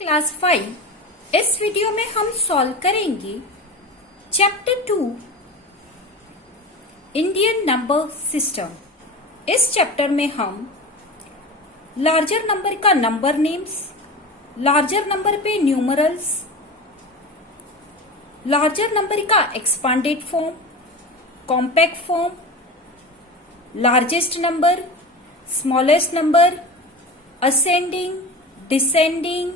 Class 5। इस video में हम सॉल्व करेंगे चैप्टर 2 इंडियन नंबर सिस्टम। इस चैप्टर में हम लार्जर नंबर का नंबर नेम्स, लार्जर नंबर पे न्यूमरल्स, लार्जर नंबर का expanded form, compact form, largest number, smallest number, ascending, descending,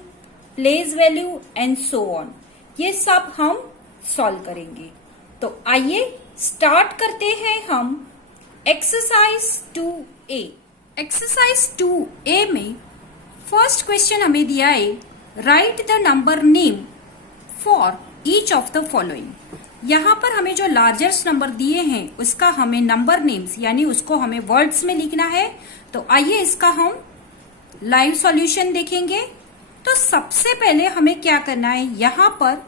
place value and so on, ये सब हम सॉल्व करेंगे। तो आइए स्टार्ट करते हैं हम एक्सरसाइज 2A। एक्सरसाइज 2A में फर्स्ट क्वेश्चन हमें दिया है, right the number name for each of the following. यहाँ पर हमें जो लार्जेस्ट नंबर दिए हैं उसका हमें नंबर नेम्स यानी उसको हमें वर्ड्स में लिखना है। तो आइए इसका हम लाइव सॉल्यूशन देखेंगे। तो सबसे पहले हमें क्या करना है, यहाँ पर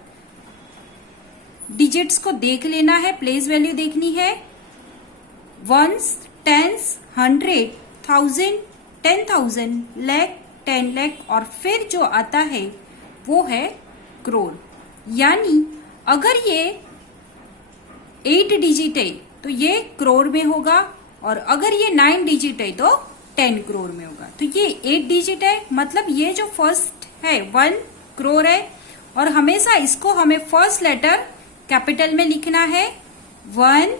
डिजिट्स को देख लेना है, प्लेस वैल्यू देखनी है, वंस, टेंस, 100, 1000, 10,000, लाख, 10 लाख और फिर जो आता है वो है करोड़। यानी अगर ये 8 डिजिट है तो ये करोड़ में होगा और अगर ये 9 डिजिट है तो 10 करोड़ में होगा। तो ये 8 डिजिट है, मतलब ये जो फर्स्ट है 1 करोड़ है और हमेशा इसको हमें फर्स्ट लेटर कैपिटल में लिखना है 1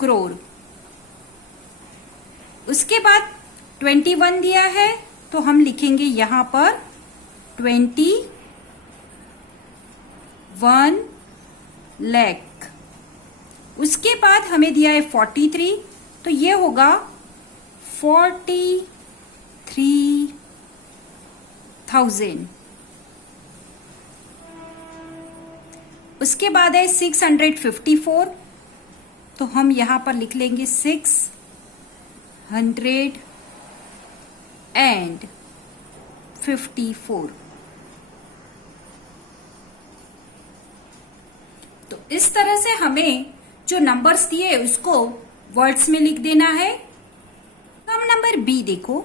करोड़। उसके बाद 21 दिया है तो हम लिखेंगे यहां पर 21 लाख। उसके बाद हमें दिया है 43 तो ये होगा 43,000। उसके बाद है 654 तो हम यहां पर लिख लेंगे 654। तो इस तरह से हमें जो नंबर्स दिए उसको वर्ड्स में लिख देना है। अब नंबर बी देखो,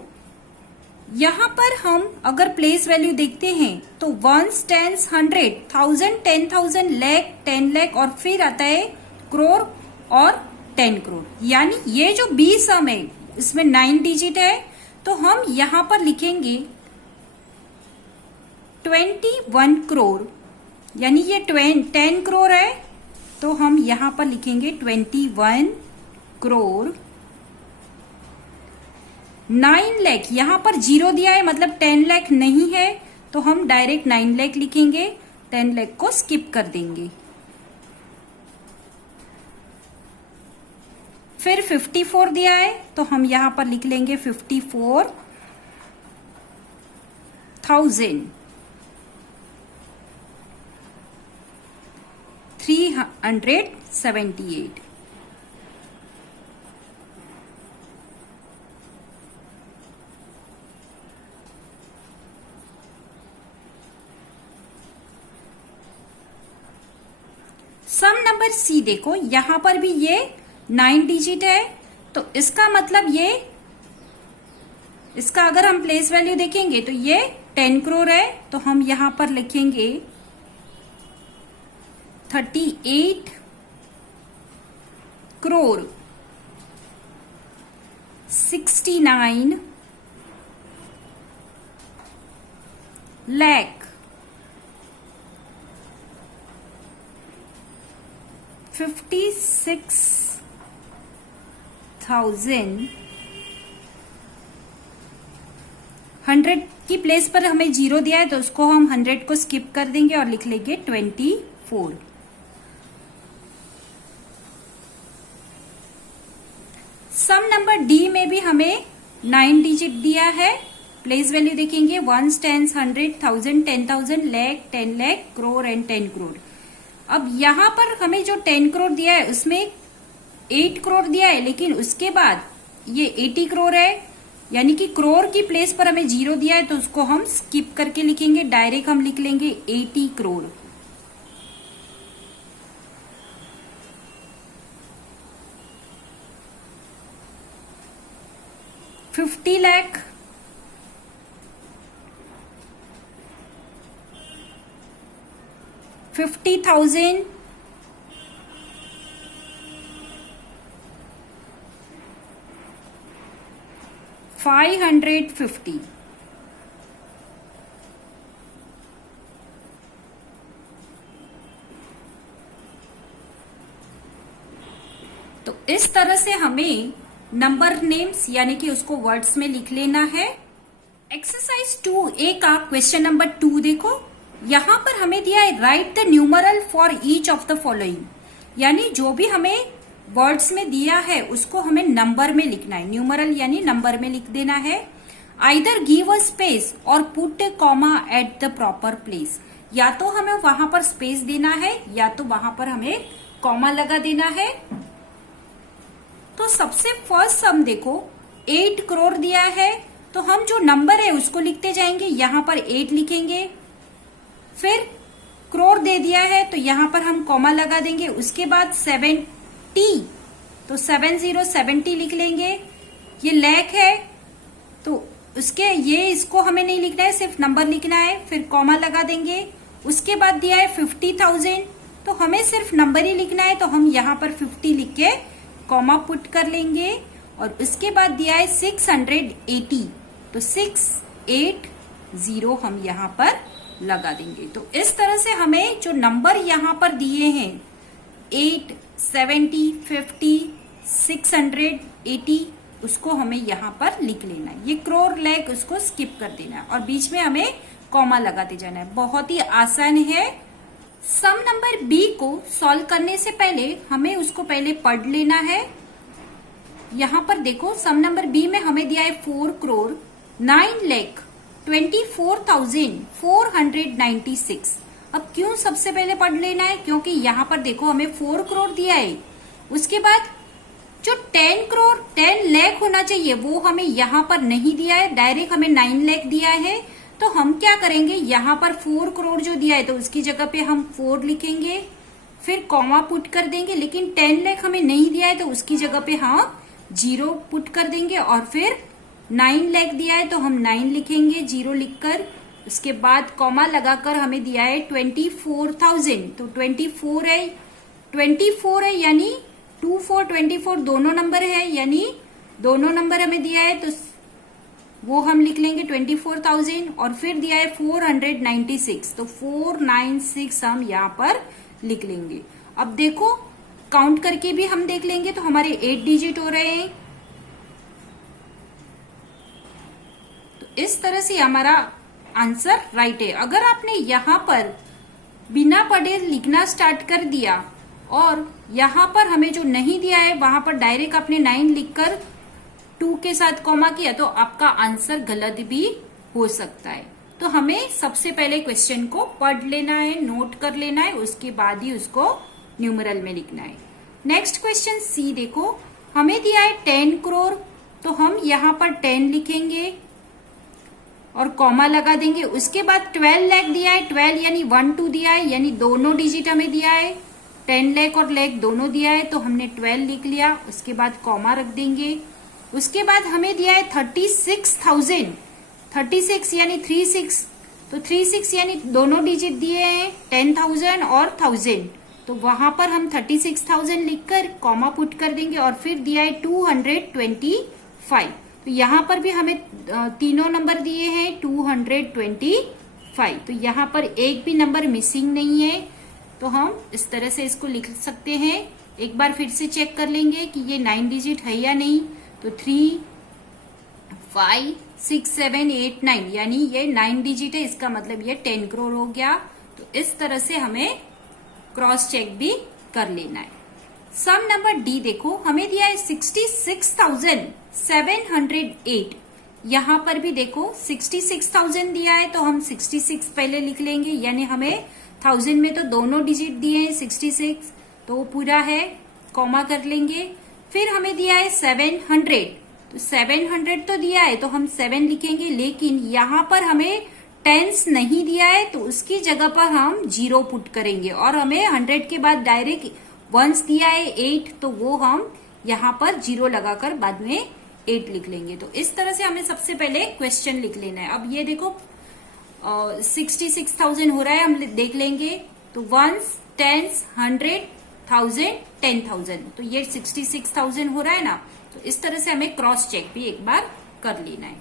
यहां पर हम अगर प्लेस वैल्यू देखते हैं तो वंस, टेंस, 100, 1000, 10,000, लाख, 10 लाख और फिर आता है करोड़ और 10 करोड़, यानी ये जो बी सम है इसमें 9 डिजिट है, तो हम यहां पर लिखेंगे 21 करोड़, यानी ये 10 करोड़ है तो हम यहां पर लिखेंगे 21 करोड़। 9 लाख, यहां पर 0 दिया है मतलब 10 लाख नहीं है, तो हम डायरेक्ट 9 लाख लिखेंगे, 10 लाख को स्किप कर देंगे। फिर 54 दिया है तो हम यहां पर लिख लेंगे 54,378। सम नंबर सी देखो, यहां पर भी ये 9 डिजिट है, तो इसका मतलब ये, इसका अगर हम प्लेस वैल्यू देखेंगे तो ये 10 करोड़ है, तो हम यहां पर लिखेंगे 38 करोड़ 69 लाख 56,000। 100 की प्लेस पर हमें 0 दिया है तो उसको हम 100 को स्किप कर देंगे और लिख लेंगे 24। सम नंबर डी में भी हमें 9 डिजिट दिया है, प्लेस वैल्यू देखेंगे 1, 10, 100, 1000, 10,000, लाख, 10 लाख, करोड़ एंड 10 करोड़। अब यहां पर हमें जो 10 करोड़ दिया है उसमें 8 करोड़ दिया है, लेकिन उसके बाद ये 80 करोड़ है, यानी कि करोड़ की प्लेस पर हमें 0 दिया है तो उसको हम स्किप करके लिखेंगे, डायरेक्ट हम लिख लेंगे 80 करोड़। $50 लाख, 50,000, 550। तो इस तरह से हमें नंबर नेम्स यानी कि उसको वर्ड्स में लिख लेना है। एक्सरसाइज 2A का क्वेश्चन नंबर 2 देखो, यहां पर हमें दिया है right the numeral for each of the following, यानी जो भी हमें वर्ड्स में दिया है उसको हमें नंबर में लिखना है, न्यूमरल यानी नंबर में लिख देना है। आइदर गिव अ स्पेस और put A comma at the proper place, या तो हमें वहां पर स्पेस देना है या तो वहां पर हमें कॉमा लगा देना है। तो सबसे फर्स्ट सम देखो 8 करोड़ दिया है, तो हम जो नंबर है उसको लिखते जाएंगे, यहां पर 8 लिखेंगे, फिर करोड़ दे दिया है तो यहां पर हम कॉमा लगा देंगे, उसके बाद 70, तो 70 लिख लेंगे। ये लाख है तो उसके ये इसको हमें नहीं लिखना है, सिर्फ नंबर लिखना है, फिर कॉमा लगा देंगे। उसके बाद दिया है 50,000, तो हमें सिर्फ नंबर ही लिखना है, तो हम यहाँ पर 50 लिख के कॉमा पुट कर लेंगे। और उसके बाद दिया है 680, तो 680 हम यहाँ पर लगा देंगे। तो इस तरह से हमें जो नंबर यहाँ पर दिए हैं 8, 70, 50, 680, उसको हमें यहाँ पर लिख लेना है। ये करोड़ लाख उसको स्किप कर देना है और बीच में हमें कॉमा लगाते जाना है। बहुत ही आसान है। सम नंबर बी को सॉल्व करने से पहले हमें उसको पहले पढ़ लेना है। यहाँ पर देखो सम नंबर बी में हमें दिया है 4 करोड़ 9,24,496। अब क्यों सबसे पहले पढ़ लेना है, क्योंकि यहाँ पर देखो हमें 4 करोड़ दिया है, उसके बाद जो 10 करोड़ 10 लाख होना चाहिए वो हमें यहाँ पर नहीं दिया है, डायरेक्ट हमें 9 लाख दिया है। तो हम क्या करेंगे, यहाँ पर 4 करोड़ जो दिया है तो उसकी जगह पे हम 4 लिखेंगे, फिर कॉमा पुट कर देंगे, लेकिन 10 लाख हमें नहीं दिया है तो उसकी जगह पे हम 0 पुट कर देंगे, और फिर 9 लाख दिया है तो हम 9 लिखेंगे 0 लिखकर। उसके बाद कॉमा लगाकर हमें दिया है 24,000, तो 24 है 24 है, यानी 24 24 दोनों नंबर है, यानी दोनों नंबर हमें दिया है तो वो हम लिख लेंगे 24,000। और फिर दिया है 496, तो 496 हम यहाँ पर लिख लेंगे। अब देखो काउंट करके भी हम देख लेंगे तो हमारे 8 डिजिट हो रहे हैं। तो इस तरह से हमारा आंसर राइट है। अगर आपने यहाँ पर बिना पढ़े लिखना स्टार्ट कर दिया और यहाँ पर हमें जो नहीं दिया है वहां पर डायरेक्ट आपने 9 लिखकर 2 के साथ कॉमा किया तो आपका आंसर गलत भी हो सकता है। तो हमें सबसे पहले क्वेश्चन को पढ़ लेना है, नोट कर लेना है, उसके बाद ही उसको न्यूमरल में लिखना है। नेक्स्ट क्वेश्चन सी देखो, हमें दिया है 10 करोड़, तो हम यहाँ पर 10 लिखेंगे और कॉमा लगा देंगे। उसके बाद 12 लाख दिया है, 12 यानी 1 2 दिया है, यानी दोनों डिजिट हमें दिया है। 10 लाख और लाख दोनों दिया है तो हमने 12 लिख लिया, उसके बाद कॉमा रख देंगे। उसके बाद हमें दिया है 36,000, 36 यानी 36, तो 36 यानी दोनों डिजिट दिए हैं 10,000 और 1000, तो वहां पर हम 36,000 लिखकर कॉमा पुट कर देंगे। और फिर दिया है 225, तो यहाँ पर भी हमें तीनों नंबर दिए हैं 225, तो यहाँ पर एक भी नंबर मिसिंग नहीं है, तो हम इस तरह से इसको लिख सकते हैं। एक बार फिर से चेक कर लेंगे कि ये 9 डिजिट है या नहीं, तो 3 5 6 7 8 9 यानी ये 9 डिजिट है, इसका मतलब ये 10 करोड़ हो गया। तो इस तरह से हमें क्रॉस चेक भी कर लेना है। सम नंबर डी देखो, हमें दिया है 66,708, यहाँ पर भी देखो 66,000 दिया है तो हम 66 पहले लिख लेंगे, यानी हमें 1000 में तो दोनों डिजिट दिए हैं 66, तो वो पूरा है, कॉमा कर लेंगे। फिर हमें दिया है 700, तो 700 तो दिया है तो हम 7 लिखेंगे, लेकिन यहाँ पर हमें टेंस नहीं दिया है तो उसकी जगह पर हम 0 पुट करेंगे। और हमें 100 के बाद डायरेक्ट वंस दिया है 8, तो वो हम यहाँ पर 0 लगाकर बाद में 8 लिख लेंगे। तो इस तरह से हमें सबसे पहले क्वेश्चन लिख लेना है। अब ये देखो 66,000 हो रहा है, हम देख लेंगे तो वंस, टेंस, 100, 1000, 10,000, तो ये 66,000 हो रहा है ना। तो इस तरह से हमें क्रॉस चेक भी एक बार कर लेना है।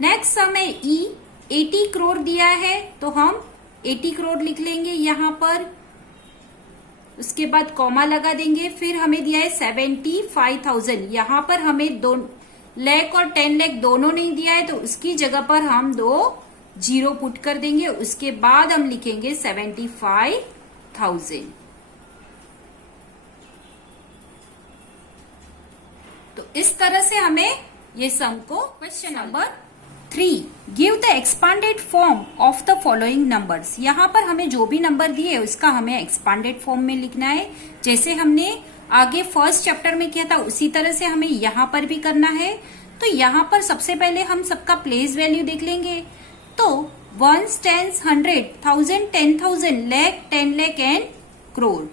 नेक्स्ट सम है ई, 80 करोड़ दिया है तो हम 80 करोड़ लिख लेंगे यहाँ पर, उसके बाद कॉमा लगा देंगे। फिर हमें दिया है 75,000, यहाँ पर हमें 2 लाख और 10 लाख दोनों नहीं दिया है तो उसकी जगह पर हम 2 0 पुट कर देंगे, उसके बाद हम लिखेंगे 75,000। तो इस तरह से हमें ये सम को question number 3, give the expanded form of the following numbers, यहाँ पर हमें जो भी नंबर दिए उसका हमें एक्सपांडेड फॉर्म में लिखना है। जैसे हमने आगे फर्स्ट चैप्टर में किया था उसी तरह से हमें यहाँ पर भी करना है। तो यहाँ पर सबसे पहले हम सबका प्लेस वैल्यू देख लेंगे। तो ones, tens, 100, 1000, 10,000, lakh, 10 lakh and crore,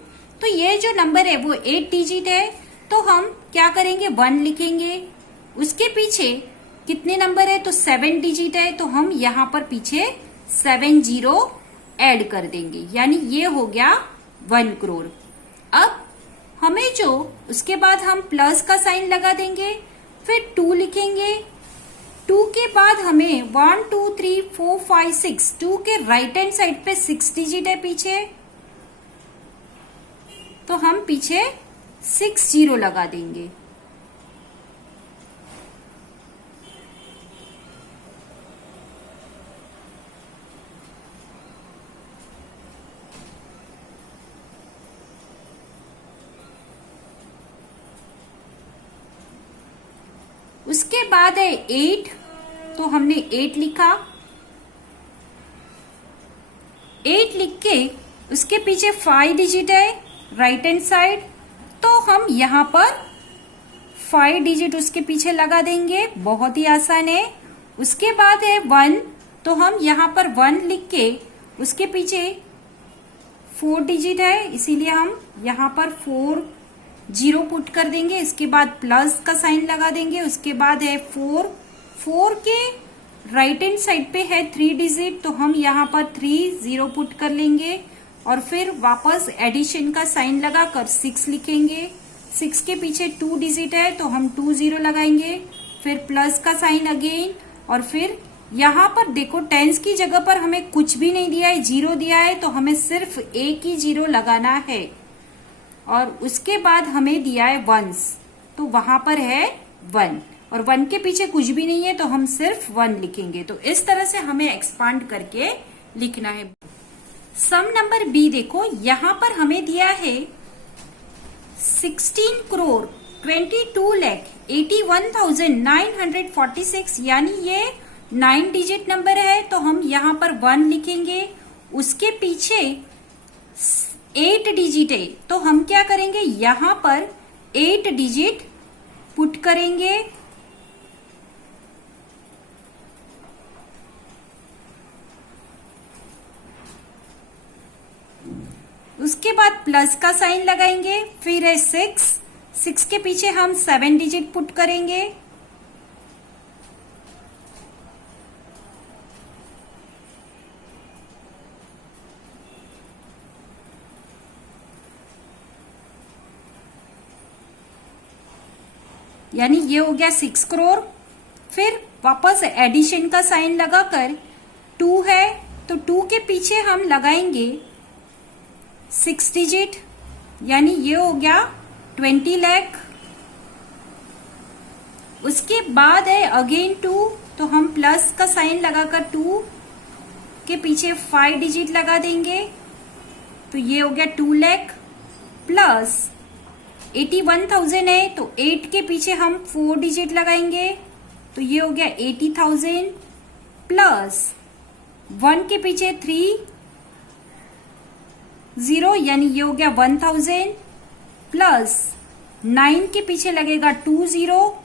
तो ये जो नंबर है वो 8 डिजिट है, तो हम क्या करेंगे 1 लिखेंगे। उसके पीछे कितने नंबर है तो 7 डिजिट है, तो हम यहाँ पर पीछे 7 0 ऐड कर देंगे, यानी ये हो गया 1 करोड़। अब हमें जो उसके बाद हम प्लस का साइन लगा देंगे, फिर 2 लिखेंगे। 2 के बाद हमें 1 2 3 4 5 6, 2 के राइट हैंड साइड पे 6 डिजिट है पीछे, तो हम पीछे 6 0 लगा देंगे। उसके बाद है 8, तो हमने 8 लिखा। 8 लिख के उसके पीछे 5 डिजिट है राइट हैंड साइड, तो हम यहाँ पर 5 डिजिट उसके पीछे लगा देंगे, बहुत ही आसान है। उसके बाद है 1, तो हम यहाँ पर 1 लिख के उसके पीछे 4 डिजिट है, इसीलिए हम यहाँ पर 4 0 पुट कर देंगे। इसके बाद प्लस का साइन लगा देंगे। उसके बाद है 4 के राइट हैंड साइड पे है 3 डिजिट, तो हम यहाँ पर 3 0 पुट कर लेंगे। और फिर वापस एडिशन का साइन लगाकर 6 लिखेंगे। 6 के पीछे 2 डिजिट है तो हम 2 0 लगाएंगे, फिर प्लस का साइन अगेन, और फिर यहाँ पर देखो टेंस की जगह पर हमें कुछ भी नहीं दिया है, 0 दिया है, तो हमें सिर्फ एक ही 0 लगाना है। और उसके बाद हमें दिया है वंस, तो वहां पर है 1, और 1 के पीछे कुछ भी नहीं है तो हम सिर्फ 1 लिखेंगे। तो इस तरह से हमें एक्सपांड करके लिखना है। सम नंबर बी देखो, यहां पर हमें दिया है 16 करोड़ 22,81,946, यानी ये 9 डिजिट नंबर है, तो हम यहां पर 1 लिखेंगे। उसके पीछे 8 डिजिट है तो हम क्या करेंगे, यहां पर 8 डिजिट पुट करेंगे। उसके बाद प्लस का साइन लगाएंगे, फिर है 6 के पीछे हम 7 डिजिट पुट करेंगे। यानी ये हो गया 6 करोड़। फिर वापस एडिशन का साइन लगाकर 2 है तो 2 के पीछे हम लगाएंगे 6 डिजिट, यानी ये हो गया 20 लाख। उसके बाद है अगेन 2, तो हम प्लस का साइन लगाकर 2 के पीछे 5 डिजिट लगा देंगे, तो ये हो गया 2 लाख। प्लस 81,000 है तो 8 के पीछे हम 4 डिजिट लगाएंगे, तो ये हो गया 80,000। प्लस 1 के पीछे 3 0, यानी ये हो गया 1000। प्लस 9 के पीछे लगेगा 2 0,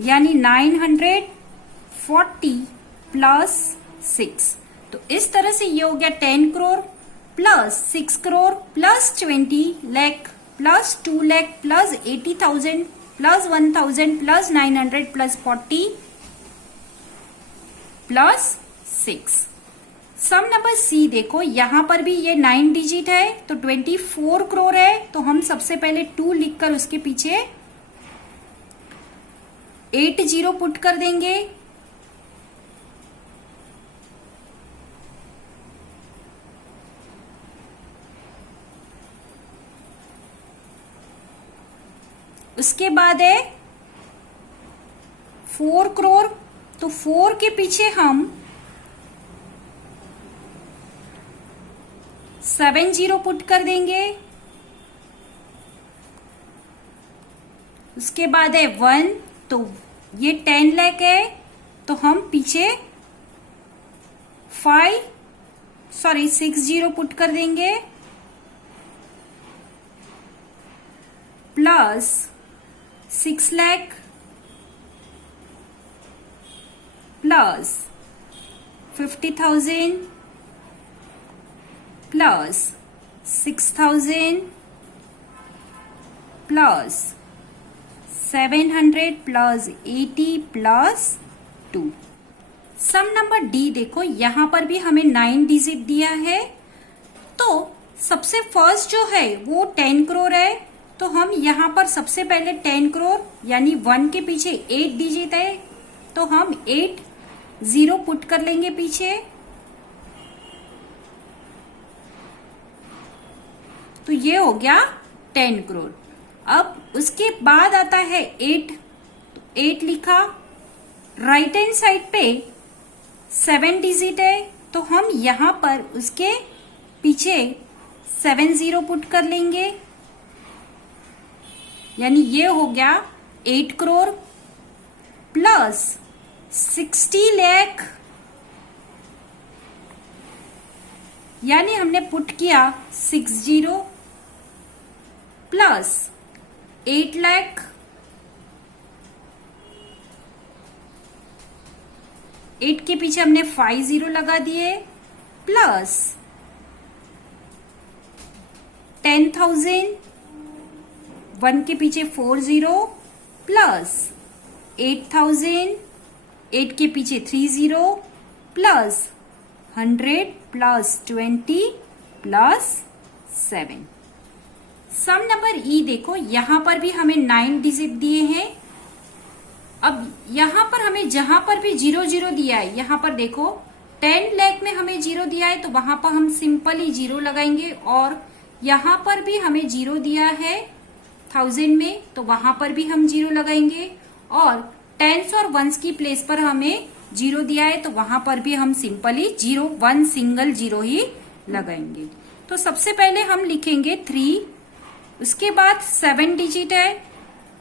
यानी 940 प्लस 6। तो इस तरह से ये हो गया 10 crore plus 6 crore plus 20 lakh plus 2 lakh plus 80,000 plus 1000 plus 900 plus 40 plus 6। सम नंबर सी देखो, यहां पर भी ये 9 डिजिट है तो 24 करोड़ है, तो हम सबसे पहले 2 लिखकर उसके पीछे 8 0 पुट कर देंगे। उसके बाद है 4 करोड़, तो 4 के पीछे हम 7 0 पुट कर देंगे। उसके बाद है 1, तो ये 10 लाख है तो हम पीछे 6 0 पुट कर देंगे। Plus 6 lakh plus 50,000 plus 6,000 plus 700 plus 80 plus 2। सम नंबर डी देखो, यहां पर भी हमें 9 डिजिट दिया है, तो सबसे फर्स्ट जो है वो 10 करोड़ है, तो हम यहां पर सबसे पहले 10 करोड़ यानी 1 के पीछे 8 डिजिट है तो हम 8 0 पुट कर लेंगे पीछे, तो ये हो गया 10 करोड़। अब उसके बाद आता है 8, तो 8 लिखा। राइट हैंड साइड पे 7 डिजिट है तो हम यहां पर उसके पीछे 7 0 पुट कर लेंगे, यानी ये हो गया 8 करोड़ प्लस 60 लाख, यानी हमने पुट किया 6 0 प्लस 8 लाख, 8 के पीछे हमने 5 0 लगा दिए, प्लस 10,000, 1 के पीछे 4 0 प्लस 8,000, 8 के पीछे 3 0 प्लस 100 प्लस 20 प्लस 7। सम नंबर ई देखो, यहां पर भी हमें 9 डिजिट दिए हैं। अब यहां पर हमें जहां पर भी 0 दिया है, यहां पर देखो 10 लाख में हमें 0 दिया है तो वहां पर हम सिंपली 0 लगाएंगे, और यहां पर भी हमें 0 दिया है 1000 में तो वहां पर भी हम 0 लगाएंगे, और टेंस और वंस की प्लेस पर हमें 0 दिया है तो वहां पर भी हम सिंपली 0 1 सिंगल 0 ही लगाएंगे। तो सबसे पहले हम लिखेंगे 3, उसके बाद 7 डिजिट है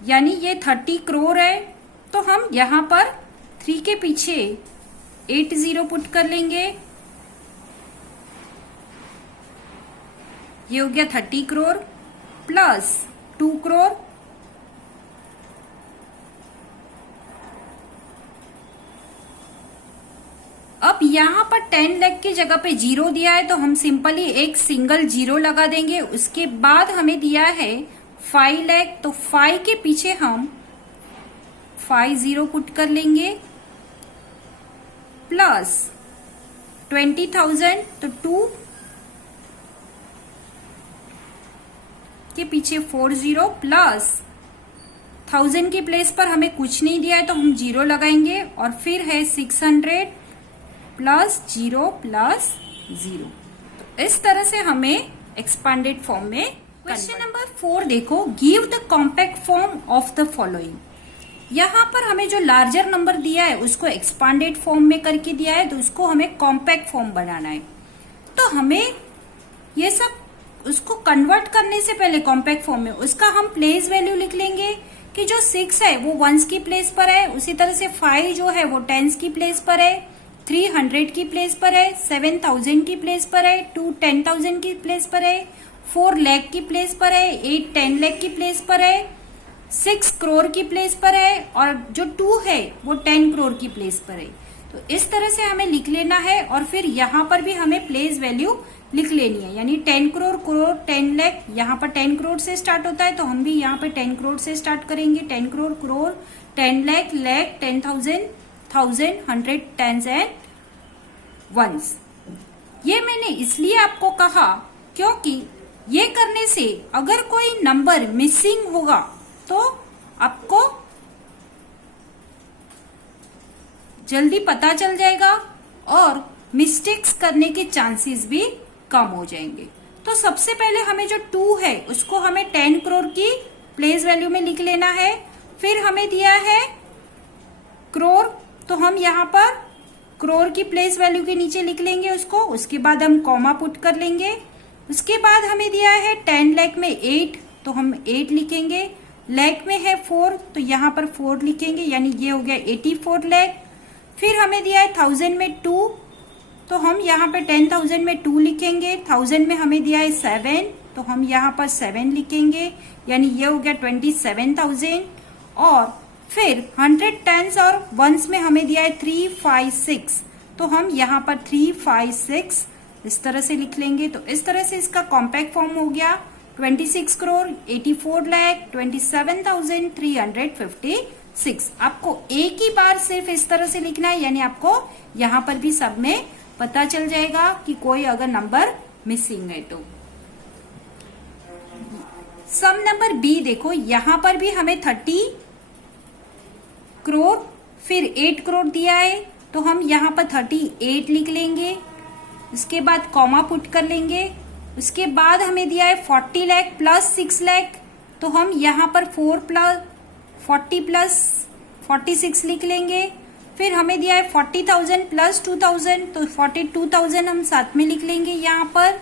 यानी ये 30 करोड़ है, तो हम यहां पर 3 के पीछे 8 0 पुट कर लेंगे। ये हो गया 30 करोड़ प्लस 2 करोड़, अब यहां पर 10 लाख की जगह पे 0 दिया है तो हम सिंपली एक सिंगल 0 लगा देंगे। उसके बाद हमें दिया है 5 लाख, तो 5 के पीछे हम 5 0 पुट कर लेंगे प्लस 20,000, तो 2 के पीछे 4 0 प्लस 1000 की प्लेस पर हमें कुछ नहीं दिया है तो हम 0 लगाएंगे, और फिर है 600 प्लस 0 प्लस 0। तो इस तरह से हमें एक्सपांडेड फॉर्म में। क्वेश्चन नंबर 4 देखो, give the compact form of the following. यहां पर हमें जो लार्जर नंबर दिया है उसको एक्सपांडेड फॉर्म में करके दिया है, तो उसको हमें कॉम्पैक्ट फॉर्म बनाना है। तो हमें ये सब उसको कन्वर्ट करने से पहले कॉम्पैक्ट फॉर्म में उसका हम प्लेस वैल्यू लिख लेंगे कि जो 6 है वो वंस की प्लेस पर है, उसी तरह से 5 जो है वो टेंस की प्लेस पर है, 3 100 की प्लेस पर है, 7000 की प्लेस पर है, 2 10,000 की प्लेस पर है, 4 लाख की प्लेस पर है, 8 10 लाख की प्लेस पर है, 6 करोड़ की प्लेस पर है, और जो 2 है वो 10 करोड़ की प्लेस पर है। तो इस तरह से हमें लिख लेना है, और फिर यहाँ पर भी हमें प्लेस वैल्यू लिख लेनी है, यानी 10 करोड़ करोड़ 10 लाख, यहाँ पर 10 करोड़ से स्टार्ट होता है तो हम भी यहाँ पे 10 करोड़ से स्टार्ट करेंगे। 10 crore crore 10 lakh lakh 10,000 1000 100 tens and ones. ये मैंने इसलिए आपको कहा क्योंकि ये करने से अगर कोई नंबर मिसिंग होगा तो आपको जल्दी पता चल जाएगा और मिस्टेक्स करने के चांसेस भी कम हो जाएंगे। तो सबसे पहले हमें जो 2 है उसको हमें 10 करोड़ की प्लेस वैल्यू में लिख लेना है। फिर हमें दिया है करोड़, तो हम यहाँ पर करोड़ की प्लेस वैल्यू के नीचे लिख लेंगे उसको। उसके बाद हम कॉमा पुट कर लेंगे। उसके बाद हमें दिया है 10 लाख में 8, तो हम 8 लिखेंगे। लाख में है 4, तो यहाँ पर 4 लिखेंगे, यानी ये हो गया 84 लाख। फिर हमें दिया है 1000 में 2, तो हम यहाँ पे 10,000 में 2 लिखेंगे। 1000 में हमें दिया है 7, तो हम यहाँ पर 7 लिखेंगे, यानी ये हो गया 27,000। और फिर 100 टेंस और वंस में हमें दिया है 356, तो हम यहाँ पर 356 इस तरह से लिख लेंगे। तो इस तरह से इसका कॉम्पैक्ट फॉर्म हो गया 26 करोड़ 84 लाख 27,356। आपको एक ही बार सिर्फ इस तरह से लिखना है, यानी आपको यहाँ पर भी सब में पता चल जाएगा कि कोई अगर नंबर मिसिंग है तो। सम नंबर बी देखो, यहां पर भी हमें 30 करोड़ फिर 8 करोड़ दिया है, तो हम यहाँ पर 38 लिख लेंगे। उसके बाद कॉमा पुट कर लेंगे। उसके बाद हमें दिया है 40 लाख प्लस 6 लाख, तो हम यहाँ पर 40 प्लस 46 लिख लेंगे। फिर हमें दिया है 40,000 प्लस 2,000, तो 42,000 हम साथ में लिख लेंगे यहाँ पर।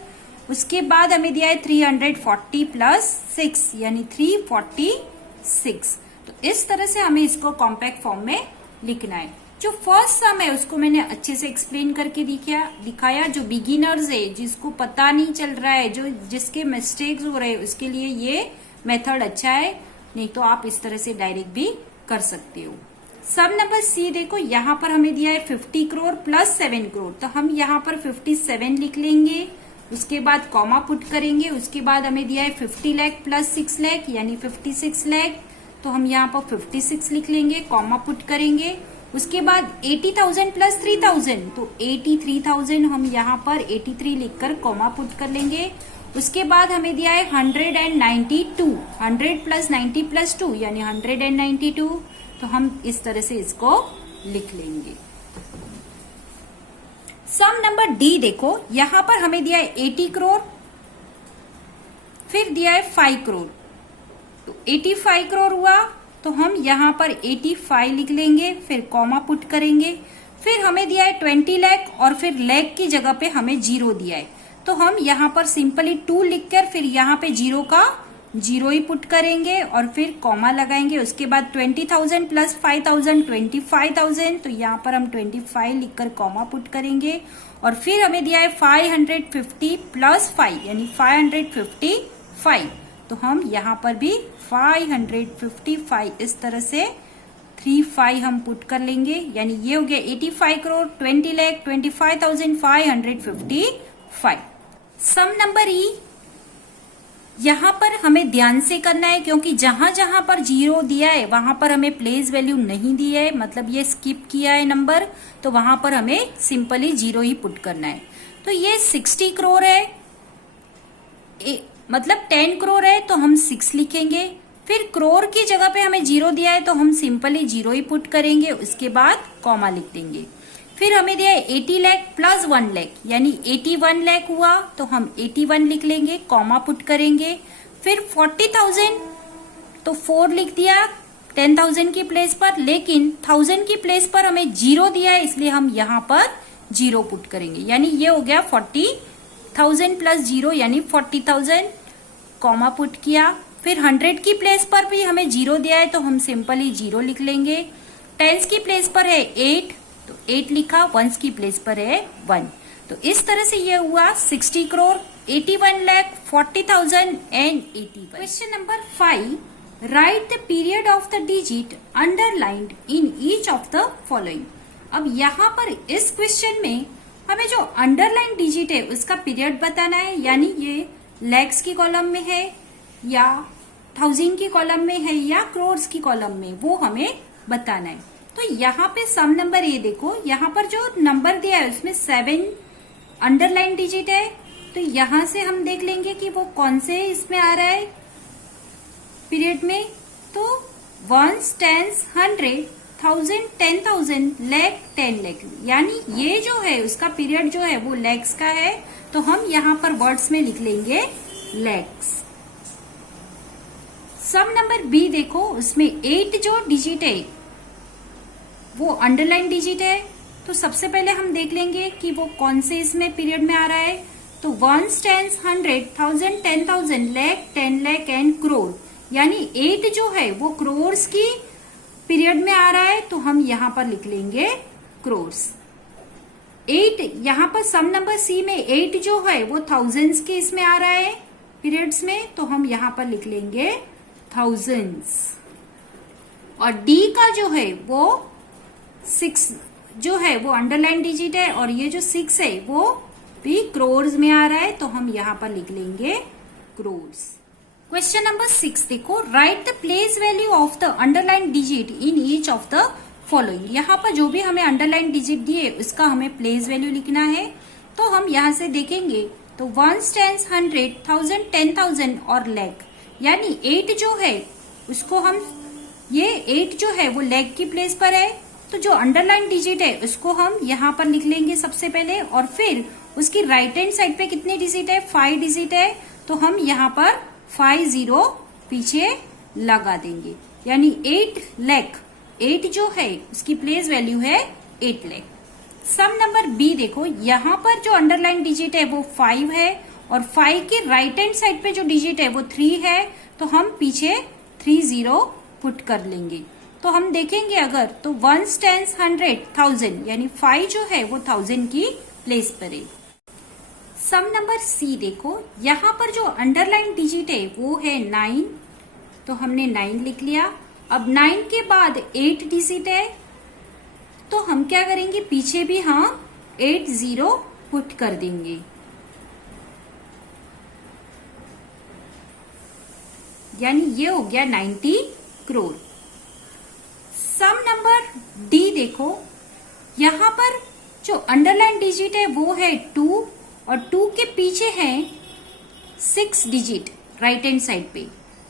उसके बाद हमें दिया है 340 प्लस 6, यानी 346। तो इस तरह से हमें इसको कॉम्पैक्ट फॉर्म में लिखना है। जो फर्स्ट सम है उसको मैंने अच्छे से एक्सप्लेन करके दिखाया। जो बिगिनर्स है, जिसको पता नहीं चल रहा है, जिसके मिस्टेक्स हो रहे हैं, उसके लिए ये मेथड अच्छा है, नहीं तो आप इस तरह से डायरेक्ट भी कर सकते हो। सम नंबर सी देखो, यहाँ पर हमें दिया है 50 करोड़ प्लस 7 करोड़, तो हम यहाँ पर 57 लिख लेंगे। उसके बाद कॉमा पुट करेंगे। उसके बाद हमें दिया है 50 लाख प्लस 6 लाख, यानी 56 लाख, तो हम यहाँ पर 56 लिख लेंगे, कॉमा पुट करेंगे। उसके बाद 80,000 प्लस 3,000, तो 83,000 हम यहाँ पर 83 लिखकर कॉमा पुट कर लेंगे। उसके बाद हमें दिया है 192, 100 प्लस 90 प्लस 2 यानी 192। तो हम इस तरह से इसको लिख लेंगे। सम नंबर डी देखो, यहां पर हमें दिया है 80 करोड़, फिर दिया है 5 करोड़, तो 85 करोड़ हुआ। तो हम यहां पर 85 लिख लेंगे, फिर कॉमा पुट करेंगे। फिर हमें दिया है 20 लाख और फिर लाख की जगह पे हमें जीरो दिया है, तो हम यहां पर सिंपली 2 लिखकर फिर यहां पे जीरो का जीरो ही पुट करेंगे और फिर कॉमा लगाएंगे। उसके बाद 20,000 प्लस 5,000 25,000, तो यहाँ पर हम 25 लिखकर कॉमा पुट करेंगे। और फिर हमें दिया है 550 प्लस 5 यानी 555, तो हम यहाँ पर भी 555 इस तरह से 35 हम पुट कर लेंगे, यानी ये हो गया 85 करोड़ 20 लाख 25,555। सम नंबर ई, यहां पर हमें ध्यान से करना है क्योंकि जहां जहां पर जीरो दिया है वहां पर हमें प्लेस वैल्यू नहीं दी है, मतलब ये स्किप किया है नंबर, तो वहां पर हमें सिंपली जीरो ही पुट करना है। तो ये 60 करोड़ है, मतलब 10 करोड़ है तो हम 6 लिखेंगे। फिर करोड़ की जगह पे हमें जीरो दिया है तो हम सिंपली जीरो ही पुट करेंगे, उसके बाद कॉमा लिख देंगे। फिर हमें दिया है 80 लाख प्लस 1 लाख यानी 81 लाख हुआ, तो हम 81 लिख लेंगे, कॉमा पुट करेंगे। फिर 40,000 तो 4 लिख दिया 10,000 की प्लेस पर, लेकिन 1000 की प्लेस पर हमें जीरो दिया है इसलिए हम यहाँ पर जीरो पुट करेंगे, यानी ये हो गया 40,000 प्लस जीरो यानी 40,000, कॉमा पुट किया। फिर 100 की प्लेस पर भी हमें जीरो दिया है तो हम सिंपली जीरो लिख लेंगे। टेंस की प्लेस पर है 8 तो 8 लिखा, वंस की प्लेस पर है 1। तो इस तरह से ये हुआ 60 crore 81 lakh 40,000 and 81। Question number 5, right the period of the digit underlined in each of the following. अब यहाँ पर इस क्वेश्चन में हमें जो अंडरलाइन डिजिट है उसका पीरियड बताना है, यानी ये लैक्स की कॉलम में है या 1000 की कॉलम में है या करोड़ की कॉलम में, वो हमें बताना है। तो यहाँ पे सम नंबर ये देखो, यहाँ पर जो नंबर दिया है उसमें 7 अंडरलाइन डिजिट है, तो यहां से हम देख लेंगे कि वो कौन से इसमें आ रहा है पीरियड में। तो 1 10 100 1000 10,000 लाख 10 लाख, यानी ये जो है उसका पीरियड जो है वो लैक्स का है, तो हम यहाँ पर वर्ड्स में लिख लेंगे लैक्स। सम नंबर बी देखो, उसमें 8 जो डिजिट है वो अंडरलाइन डिजिट है, तो सबसे पहले हम देख लेंगे कि वो कौन से इसमें पीरियड में आ रहा है। तो 1 10 100 1000 10,000 लाख 10 लाख एंड करोड़, यानी 8 जो है वो करोड़ की पीरियड में आ रहा है, तो हम यहाँ पर लिख लेंगे करोड़। 8 यहाँ पर सम नंबर सी में 8 जो है वो थाउजेंड्स के इसमें आ रहा है पीरियड्स में, तो हम यहाँ पर लिख लेंगे थाउजेंड्स। और डी का जो है वो 6 जो है वो अंडरलाइन डिजिट है, और ये जो 6 है वो भी करोड़ में आ रहा है, तो हम यहाँ पर लिख लेंगे करोड़। क्वेश्चन नंबर 6 देखो, right the place value of the underline digit in each of the following. यहाँ पर जो भी हमें अंडरलाइन डिजिट दिए उसका हमें प्लेस वैल्यू लिखना है। तो हम यहाँ से देखेंगे तो 1 10 100 1000 10,000 और लाख, यानी 8 जो है उसको हम, ये 8 जो है वो लाख की प्लेस पर है, तो जो अंडरलाइन डिजिट है उसको हम यहाँ पर लिख लेंगे सबसे पहले, और फिर उसकी राइट हैंड साइड पे कितने डिजिट है 5 डिजिट है, तो हम यहाँ पर 5 0 पीछे लगा देंगे, यानी 8 लाख, 8 जो है उसकी प्लेस वैल्यू है 8 लाख। सम नंबर बी देखो, यहाँ पर जो अंडरलाइन डिजिट है वो 5 है, और 5 की राइट हैंड साइड पे जो डिजिट है वो 3 है, तो हम पीछे 3 0 पुट कर लेंगे। तो हम देखेंगे अगर तो 1 10 100 1000 यानी 5 जो है वो 1000 की प्लेस पर है। सम नंबर सी देखो, यहाँ पर जो अंडरलाइन डिजिट है वो है 9, तो हमने 9 लिख लिया। अब 9 के बाद 8 डिजिट है, तो हम क्या करेंगे पीछे भी हम 8 0 पुट कर देंगे, यानी ये हो गया 90 करोड़। सम नंबर डी देखो, यहाँ पर जो अंडरलाइन डिजिट है वो है 2, और 2 के पीछे है 6 डिजिट राइट हैंड साइड पे,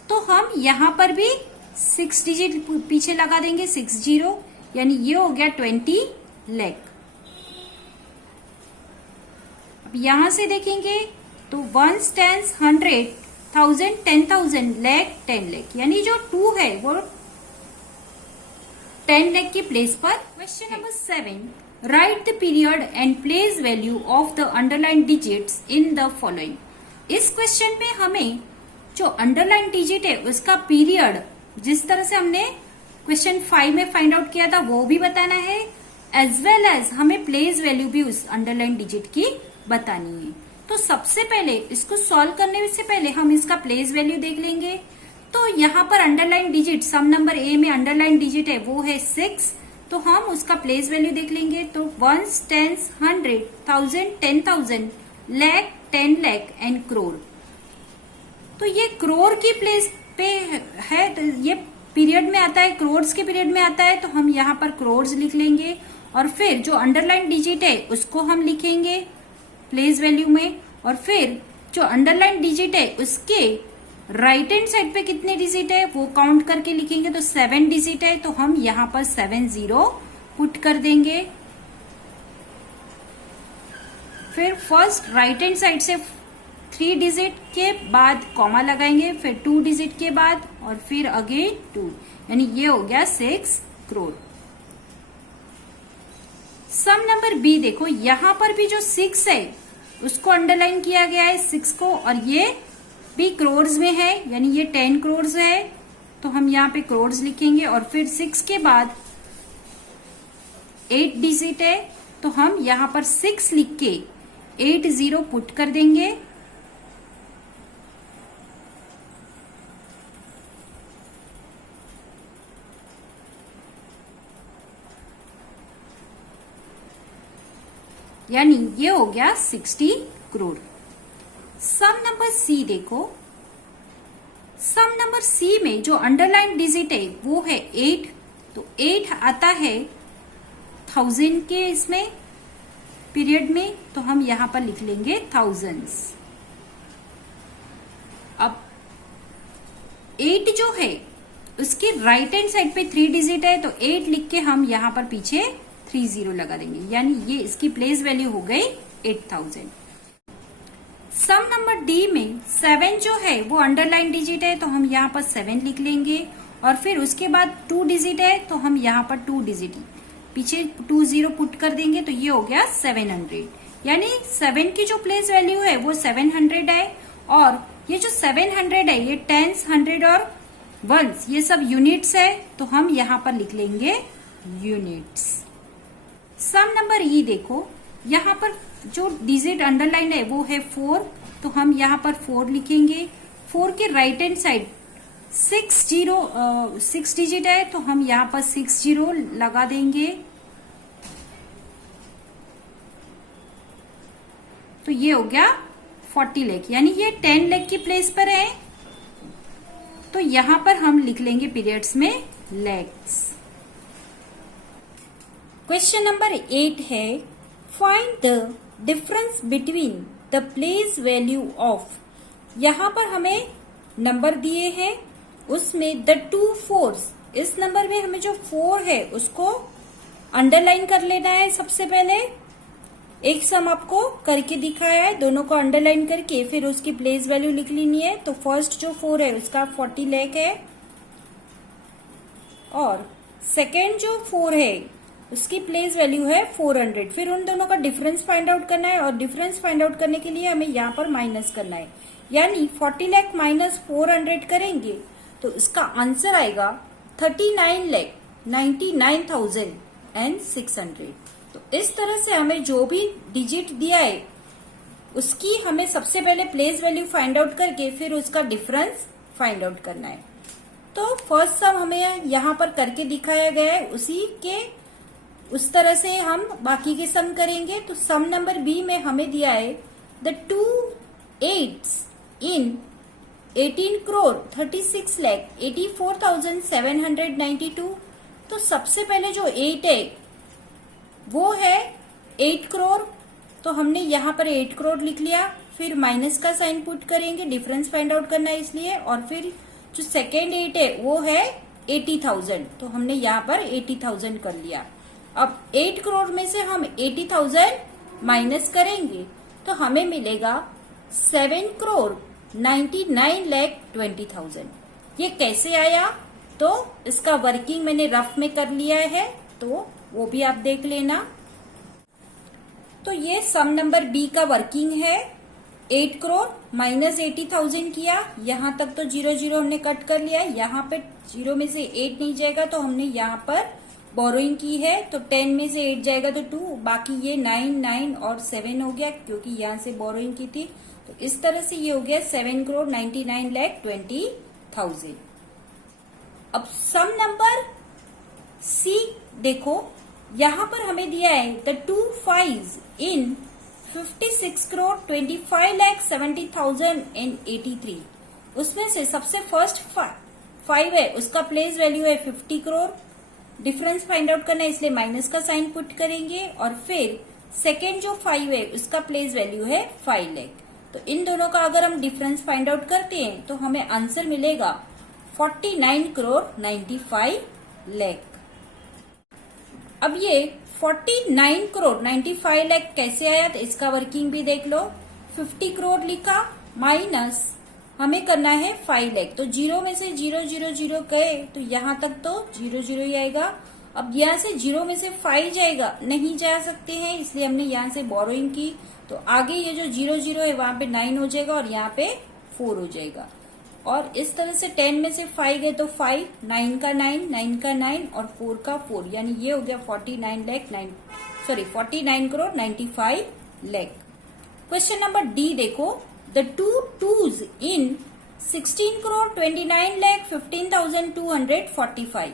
तो हम यहां पर भी 6 डिजिट पीछे लगा देंगे, 60, यानी ये हो गया 20 लाख। अब यहां से देखेंगे तो 1 10 100 1000 10,000 लाख 10 लाख, यानी जो 2 है वो 10 लाख की प्लेस पर। Question number 7, right the period and place value of the underline digits in the following. इस क्वेश्चन में हमें जो अंडरलाइन डिजिट है उसका पीरियड जिस तरह से हमने क्वेश्चन 5 में फाइंड आउट किया था वो भी बताना है, एज वेल एज हमें प्लेस वैल्यू भी उस अंडरलाइन डिजिट की बतानी है। तो सबसे पहले इसको सॉल्व करने से पहले हम इसका प्लेस वैल्यू देख लेंगे। तो यहाँ पर underline digit, some number a में अंडरलाइन डिजिट है वो है 6, तो हम उसका प्लेस वैल्यू देख लेंगे। तो 1 10 100 1000 10,000 लाख 10 लाख एंड करोड़, तो ये करोड़ की प्लेस पे है, तो ये पीरियड में आता है, करोड़ के पीरियड में आता है, तो हम यहाँ पर करोड़ लिख लेंगे और फिर जो अंडरलाइन डिजिट है उसको हम लिखेंगे प्लेस वैल्यू में, और फिर जो अंडरलाइन डिजिट है उसके राइट हैंड साइड पे कितने डिजिट है वो काउंट करके लिखेंगे। तो 7 डिजिट है, तो हम यहाँ पर 70 पुट कर देंगे। फिर फर्स्ट राइट हैंड साइड से 3 डिजिट के बाद कॉमा लगाएंगे, फिर 2 डिजिट के बाद और फिर अगेन 2, यानी ये हो गया 6 करोड़। सम नंबर बी देखो, यहां पर भी जो 6 है उसको अंडरलाइन किया गया है 6 को, और ये भी करोड़ में है, यानी ये 10 करोड़ है, तो हम यहाँ पे करोड़ लिखेंगे। और फिर 6 के बाद 8 डिजिट है, तो हम यहाँ पर 6 लिख के 80 पुट कर देंगे। यानी ये हो गया 60 करोड़। सम नंबर सी देखो, सम नंबर सी में जो अंडरलाइन डिजिट है वो है 8, तो 8 आता है 1000 के इसमें पीरियड में, तो हम यहां पर लिख लेंगे थाउजेंड्स। अब 8 जो है उसके राइट हैंड साइड पे 3 डिजिट है, तो 8 लिख के हम यहां पर पीछे 30 लगा देंगे, यानी ये इसकी प्लेस वैल्यू हो गई 8000। सम नंबर डी में 7 जो है वो अंडरलाइन डिजिट है, तो हम यहाँ पर 7 लिख लेंगे, और फिर उसके बाद 2 डिजिट है, तो हम यहाँ पर 2 डिजिट पीछे 20 पुट कर देंगे, तो ये हो गया 700, यानी 7 की जो प्लेस वैल्यू है वो 700 है, और ये जो 700 है ये टेंस 100 और वंस ये सब यूनिट्स है, तो हम यहाँ पर लिख लेंगे यूनिट्स। सम नंबर ई देखो, यहाँ पर जो डिजिट अंडरलाइन है वो है 4, तो हम यहाँ पर 4 लिखेंगे। 4 के राइट हैंड साइड 6 डिजिट है, तो हम यहाँ पर 60 लगा देंगे, तो ये हो गया 40 लाख, यानी ये 10 लाख की प्लेस पर है, तो यहाँ पर हम लिख लेंगे पीरियड्स में लैक्स। क्वेश्चन नंबर 8 है, find the difference between the place value of. यहां पर हमें नंबर दिए हैं, उसमें द 2 4s, इस नंबर में हमें जो 4 है उसको अंडरलाइन कर लेना है। सबसे पहले एक सम आपको करके दिखाया है, दोनों को अंडरलाइन करके फिर उसकी प्लेस वैल्यू लिख लेनी है। तो फर्स्ट जो 4 है उसका 40 लाख है, और सेकेंड जो 4 है उसकी प्लेस वैल्यू है 400। फिर उन दोनों का डिफरेंस फाइंड आउट करना है, और डिफरेंस फाइंड आउट करने के लिए हमें यहाँ पर माइनस करना है, यानी 40 लाख माइनस 400 करेंगे तो इसका आंसर आएगा 39,99,600। तो इस तरह से हमें जो भी डिजिट दिया है उसकी हमें सबसे पहले प्लेस वैल्यू फाइंड आउट करके फिर उसका डिफरेंस फाइंड आउट करना है। तो फर्स्ट सम हमें यहाँ पर करके दिखाया गया है, उसी के उस तरह से हम बाकी के सम करेंगे। तो सम नंबर बी में हमें दिया है द 2 8s इन 18 करोड़ 36 लाख 84,792। तो सबसे पहले जो 8 है वो है 8 करोड़, तो हमने यहाँ पर 8 करोड़ लिख लिया। फिर माइनस का साइन पुट करेंगे, डिफरेंस फाइंड आउट करना है इसलिए, और फिर जो सेकेंड 8 है वो है 80,000, तो हमने यहाँ पर 80,000 कर लिया। अब 8 करोड़ में से हम 80,000 माइनस करेंगे तो हमें मिलेगा 7 करोड़ 99,20,000। ये कैसे आया तो इसका वर्किंग मैंने रफ में कर लिया है, तो वो भी आप देख लेना। तो ये सम नंबर बी का वर्किंग है। 8 करोड़ माइनस 80,000 किया, यहां तक तो 0 0 हमने कट कर लिया। यहाँ पे 0 में से 8 नहीं जाएगा तो हमने यहाँ पर बोरोइंग की है, तो 10 में से 8 जाएगा तो 2, बाकी ये 9 9 और 7 हो गया क्योंकि यहाँ से बोरोइंग की थी। तो इस तरह से ये हो गया 7 करोड़ 99,20,000। अब सम नंबर सी देखो, यहां पर हमें दिया है द 2 5s in 56 करोड़ 25,70,083। उसमें से सबसे फर्स्ट 5 है उसका प्लेस वैल्यू है 50 करोड़। डिफरेंस फाइंड आउट करना है इसलिए माइनस का साइन पुट करेंगे, और फिर सेकेंड जो 5 है उसका प्लेस वैल्यू है 5 लाख। तो इन दोनों का अगर हम डिफरेंस फाइंड आउट करते हैं तो हमें आंसर मिलेगा 49 करोड़ 95 लाख। अब ये 49 करोड़ 95 लाख कैसे आया तो इसका वर्किंग भी देख लो। 50 करोड़ लिखा माइनस हमें करना है 5 लाख, तो 0 में से 0 0 0 गए तो यहां तक तो 0 0 ही आएगा। अब यहां से 0 में से 5 जाएगा, नहीं जा सकते हैं इसलिए हमने यहां से बोरोइंग की, तो आगे ये जो 0 0 है वहां पे 9 हो जाएगा और यहाँ पे 4 हो जाएगा। और इस तरह से 10 में से 5 गए तो 5, 9 का 9, 9 का 9 और 4 का 4, यानी ये हो गया 49 crore 95 lakh. Question number D देखो, द 2 2s in 16 करोड़ 29,15,245।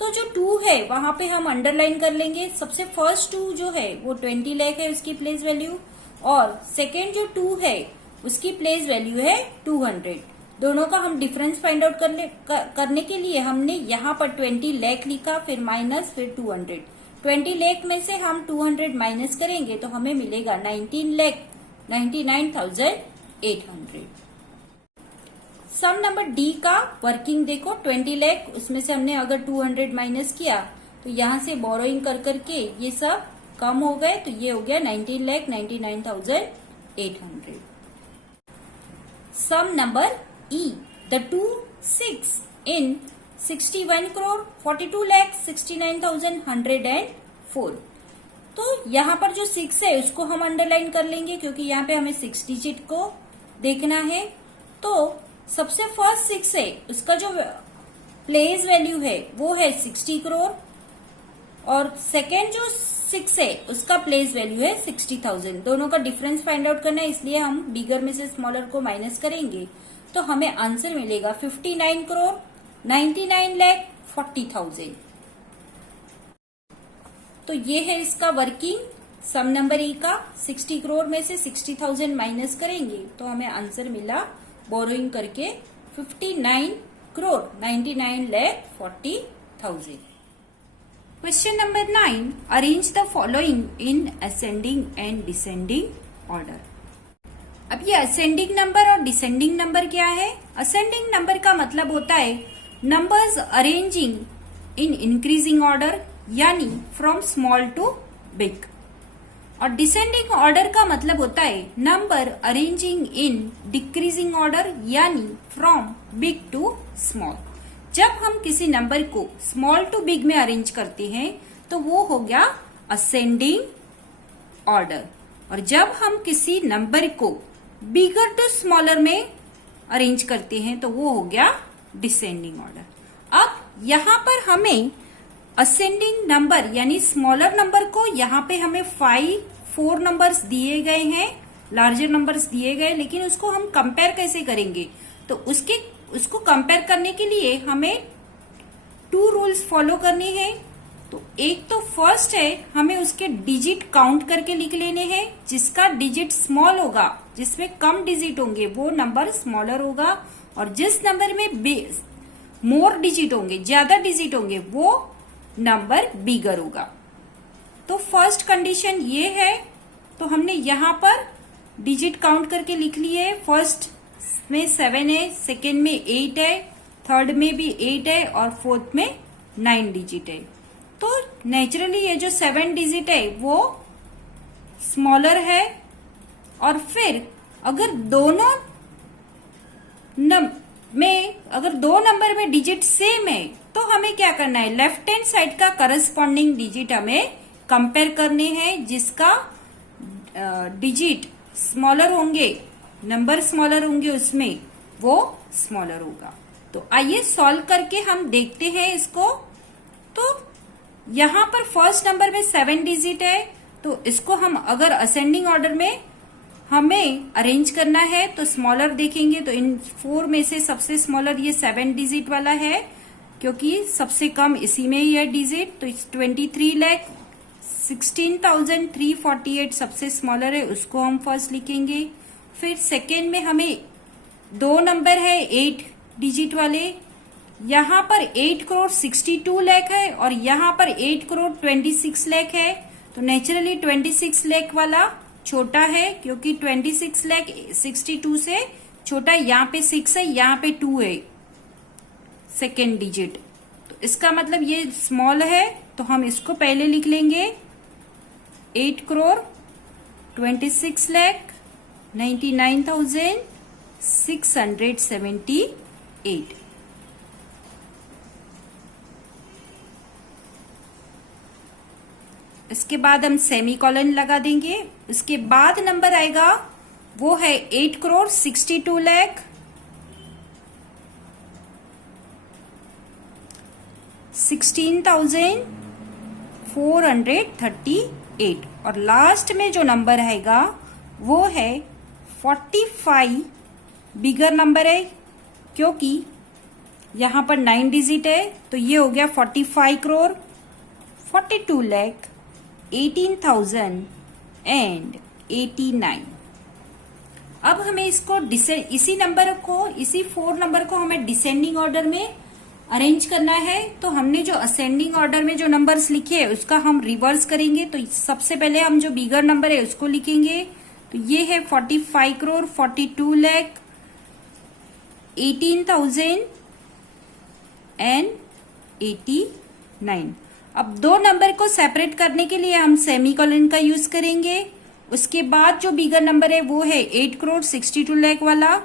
तो जो 2 है वहां पे हम अंडरलाइन कर लेंगे। सबसे फर्स्ट 2 जो है वो 20 लाख है उसकी प्लेस वैल्यू, और सेकेंड जो 2 है उसकी प्लेस वैल्यू है 200। दोनों का हम डिफरेंस फाइंड आउट करने के लिए हमने यहाँ पर 20 लाख लिखा, फिर माइनस, फिर 200। 20 लाख में से हम 200 माइनस करेंगे तो हमें मिलेगा 19,99,800। सम नंबर डी का वर्किंग देखो, 20 लाख उसमें से हमने अगर 200 माइनस किया तो यहाँ से बोरोइंग कर करके ये सब कम हो गए, तो ये हो गया 19,99,800। Sum number E, the 2 6 in 61 crore 42,69,104। तो यहाँ पर जो 6 है उसको हम अंडरलाइन कर लेंगे क्योंकि यहाँ पे हमें 6 डिजिट को देखना है। तो सबसे फर्स्ट 6 है उसका जो प्लेस वैल्यू है वो है 60 करोड़, और सेकेंड जो 6 है उसका प्लेस वैल्यू है 60,000। दोनों का डिफरेंस फाइंड आउट करना है इसलिए हम बिगर में से स्मॉलर को माइनस करेंगे तो हमें आंसर मिलेगा 59 करोड़ 99,40,000। तो ये है इसका वर्किंग सम नंबर ई का। 60 करोड़ में से 60,000 माइनस करेंगे तो हमें आंसर मिला बोरोइंग करके 59 crore 99,40,000। Question number 9, arrange the following in ascending and descending order. अब ये असेंडिंग नंबर और डिसेंडिंग नंबर क्या है? असेंडिंग नंबर का मतलब होता है numbers arranging in increasing order, यानी फ्रॉम स्मॉल टू बिग। और डिसेंडिंग ऑर्डर का मतलब होता है number arranging in decreasing order, यानी फ्रॉम बिग टू स्मॉल। जब हम किसी नंबर को स्मॉल टू बिग में अरेंज करते हैं तो वो हो गया असेंडिंग ऑर्डर, और जब हम किसी नंबर को बिगर टू स्मॉलर में अरेंज करते हैं तो वो हो गया डिसेंडिंग ऑर्डर। अब यहां पर हमें असेंडिंग नंबर यानी स्मॉलर नंबर को यहाँ पे हमें 4 नंबर्स दिए गए हैं, लार्जर नंबर्स दिए गए, लेकिन उसको हम कंपेयर कैसे करेंगे? तो उसको कंपेयर करने के लिए हमें 2 रूल्स फॉलो करने हैं। तो एक तो फर्स्ट है हमें उसके डिजिट काउंट करके लिख लेने हैं। जिसका डिजिट स्मॉल होगा, जिसमें कम डिजिट होंगे वो नंबर स्मॉलर होगा, और जिस नंबर में मोर डिजिट होंगे, ज्यादा डिजिट होंगे, वो नंबर बिगर होगा। तो फर्स्ट कंडीशन ये है, तो हमने यहां पर डिजिट काउंट करके लिख लिए। फर्स्ट में 7 है, सेकेंड में 8 है, थर्ड में भी 8 है और फोर्थ में 9 डिजिट है। तो नेचुरली ये जो 7 डिजिट है वो स्मॉलर है। और फिर अगर दोनों अगर दो नंबर में डिजिट सेम है तो हमें क्या करना है, लेफ्ट हैंड साइड का करस्पॉन्डिंग डिजिट हमें कंपेयर करने हैं, जिसका डिजिट स्मॉलर होंगे, नंबर स्मॉलर होंगे उसमें वो स्मॉलर होगा। तो आइए सॉल्व करके हम देखते हैं इसको। तो यहां पर फर्स्ट नंबर में 7 डिजिट है, तो इसको हम अगर असेंडिंग ऑर्डर में हमें अरेंज करना है तो स्मॉलर देखेंगे। तो इन 4 में से सबसे स्मॉलर ये 7 डिजिट वाला है, क्योंकि सबसे कम इसी में ही है डिजिट। तो 23,16,348 सबसे स्मॉलर है, उसको हम फर्स्ट लिखेंगे। फिर सेकेंड में हमें 2 नंबर है 8 डिजिट वाले, यहां पर 8,62,00,000 है और यहां पर 8,26,00,000 है। तो नेचुरली 26 लाख वाला छोटा है, क्योंकि 26,62,00,000 से छोटा, यहाँ पे 6 है, यहाँ पे 2 है सेकेंड डिजिट। तो इसका मतलब ये स्मॉल है, तो हम इसको पहले लिख लेंगे 8,26,99,678। इसके बाद हम सेमीकोलन लगा देंगे। उसके बाद नंबर आएगा वो है 8,62,00,000 16,438 और लास्ट में जो नंबर आएगा वो है 45। बिगर नंबर है क्योंकि यहां पर 9 डिजिट है, तो ये हो गया 45,42,18,089। अब हमें इसको इसी 4 नंबर को हमें डिसेंडिंग ऑर्डर में अरेंज करना है। तो हमने जो असेंडिंग ऑर्डर में जो नंबर्स लिखे हैं उसका हम रिवर्स करेंगे। तो सबसे पहले हम जो बिगर नंबर है उसको लिखेंगे। तो ये है 45,42,18,089। अब दो नंबर को सेपरेट करने के लिए हम सेमीकोलन का यूज करेंगे। उसके बाद जो बिगर नंबर है वो है 8,62,00,000 वाला।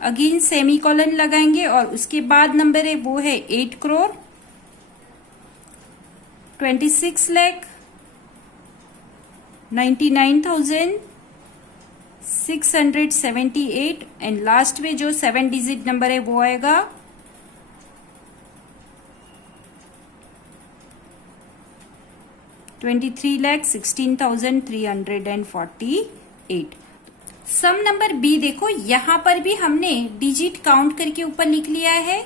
अगेन सेमीकोलन लगाएंगे और उसके बाद नंबर है वो है 8,26,99,678 एंड लास्ट में जो 7 डिजिट नंबर है वो आएगा 23,16,348। सम नंबर बी देखो, यहां पर भी हमने डिजिट काउंट करके ऊपर लिख लिया है।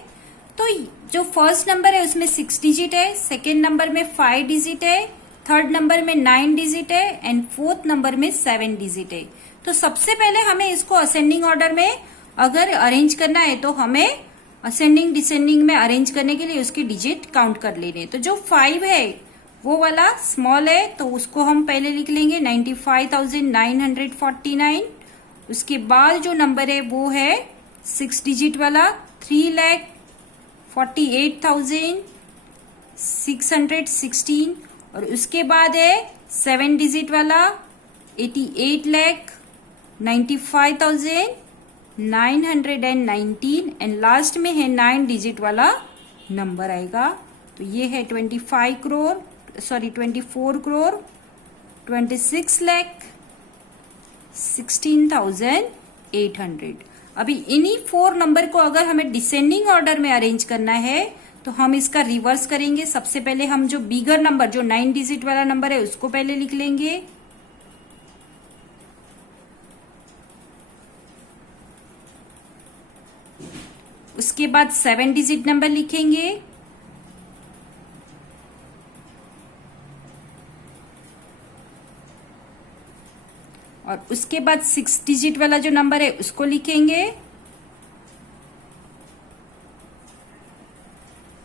तो जो फर्स्ट नंबर है उसमें 6 डिजिट है, सेकेंड नंबर में 5 डिजिट है, थर्ड नंबर में 9 डिजिट है एंड फोर्थ नंबर में 7 डिजिट है। तो सबसे पहले हमें इसको असेंडिंग ऑर्डर में अगर अरेंज करना है तो हमें असेंडिंग डिसेंडिंग में अरेंज करने के लिए उसकी डिजिट काउंट कर लेने। तो जो 5 है वो वाला स्मॉल है, तो उसको हम पहले लिख लेंगे 95,949। उसके बाद जो नंबर है वो है 6 डिजिट वाला 3,48,616 और उसके बाद है 7 डिजिट वाला 88,95,919 एंड लास्ट में है 9 डिजिट वाला नंबर आएगा। तो ये है 24 करोड़ 26,16,800। अभी इन्हीं 4 नंबर को अगर हमें डिसेंडिंग ऑर्डर में अरेंज करना है तो हम इसका रिवर्स करेंगे। सबसे पहले हम जो बिगर नंबर जो 9 डिजिट वाला नंबर है उसको पहले लिख लेंगे। उसके बाद 7 डिजिट नंबर लिखेंगे और उसके बाद 6 डिजिट वाला जो नंबर है उसको लिखेंगे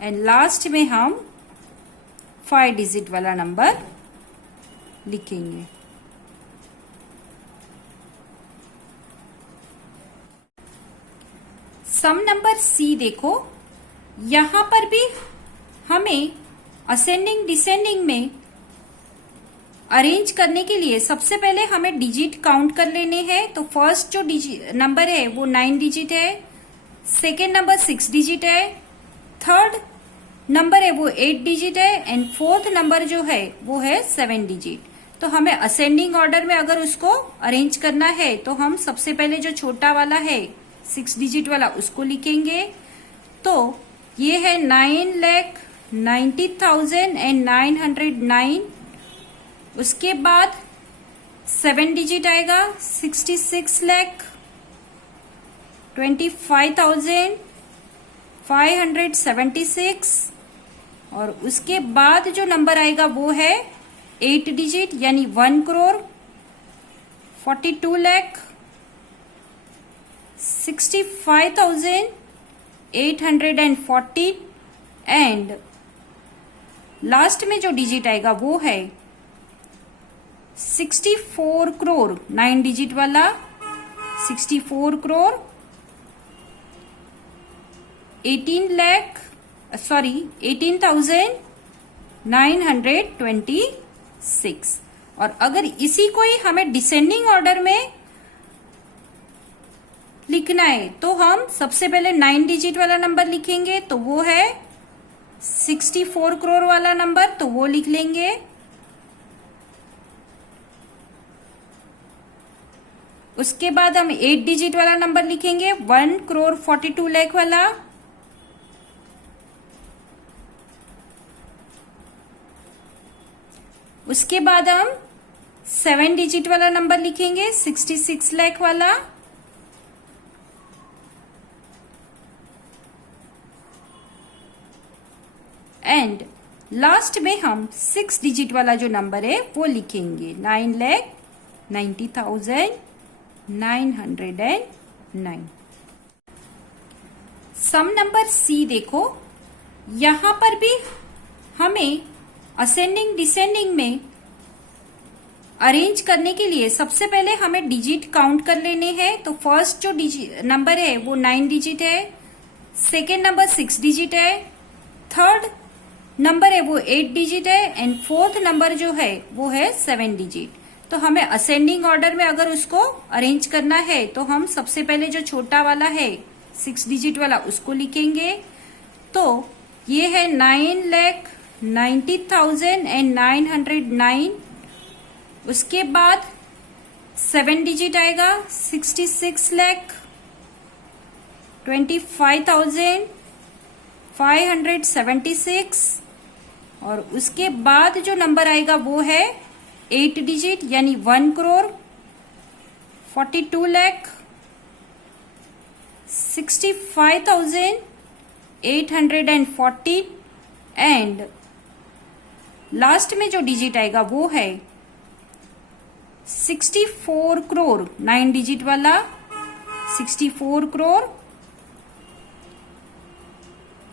एंड लास्ट में हम 5 डिजिट वाला नंबर लिखेंगे। सम नंबर सी देखो, यहां पर भी हमें असेंडिंग डिसेंडिंग में अरेंज करने के लिए सबसे पहले हमें डिजिट काउंट कर लेने हैं। तो फर्स्ट जो नंबर है वो 9 डिजिट है, सेकेंड नंबर 6 डिजिट है, थर्ड नंबर है वो 8 डिजिट है एंड फोर्थ नंबर जो है वो है 7 डिजिट। तो हमें असेंडिंग ऑर्डर में अगर उसको अरेंज करना है तो हम सबसे पहले जो छोटा वाला है 6 डिजिट वाला उसको लिखेंगे। तो ये है 9,90,909। उसके बाद 7 डिजिट आएगा 66,25,576 और उसके बाद जो नंबर आएगा वो है 8 डिजिट यानी 1,42,65,840 एंड लास्ट में जो डिजिट आएगा वो है 64 करोड़ 9 डिजिट वाला 64 करोड़ 18,926। और अगर इसी को ही हमें डिसेंडिंग ऑर्डर में लिखना है तो हम सबसे पहले 9 डिजिट वाला नंबर लिखेंगे, तो वो है 64 करोड़ वाला नंबर, तो वो लिख लेंगे। उसके बाद हम 8 डिजिट वाला नंबर लिखेंगे 1,42,00,000 वाला। उसके बाद हम 7 डिजिट वाला नंबर लिखेंगे 66 लाख वाला। एंड लास्ट में हम 6 डिजिट वाला जो नंबर है वो लिखेंगे 9,90,909। सम नंबर सी देखो, यहां पर भी हमें असेंडिंग डिसेंडिंग में अरेंज करने के लिए सबसे पहले हमें डिजिट काउंट कर लेने हैं। तो फर्स्ट जो नंबर है वो 9 डिजिट है, सेकेंड नंबर 6 डिजिट है, थर्ड नंबर है वो 8 डिजिट है एंड फोर्थ नंबर जो है वो है 7 डिजिट। तो हमें असेंडिंग ऑर्डर में अगर उसको अरेंज करना है तो हम सबसे पहले जो छोटा वाला है 6 डिजिट वाला उसको लिखेंगे। तो ये है 9,90,909। उसके बाद 7 डिजिट आएगा 66,25,576 और उसके बाद जो नंबर आएगा वो है 8 डिजिट यानी 1,42,65,840 एंड लास्ट में जो डिजिट आएगा वो है 64 करोड़ 9 डिजिट वाला 64 करोड़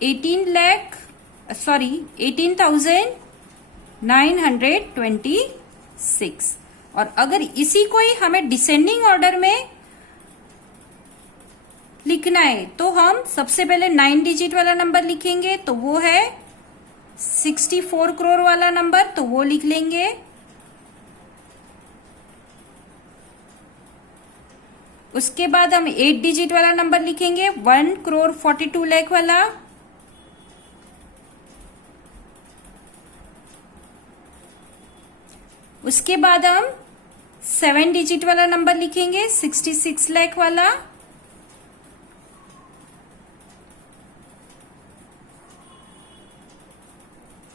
18,926। और अगर इसी को ही हमें डिसेंडिंग ऑर्डर में लिखना है तो हम सबसे पहले 9 डिजिट वाला नंबर लिखेंगे, तो वो है 64 करोड़ वाला नंबर, तो वो लिख लेंगे। उसके बाद हम 8 डिजिट वाला नंबर लिखेंगे 1,42,00,000 वाला। उसके बाद हम 7 डिजिट वाला नंबर लिखेंगे 66 लाख वाला।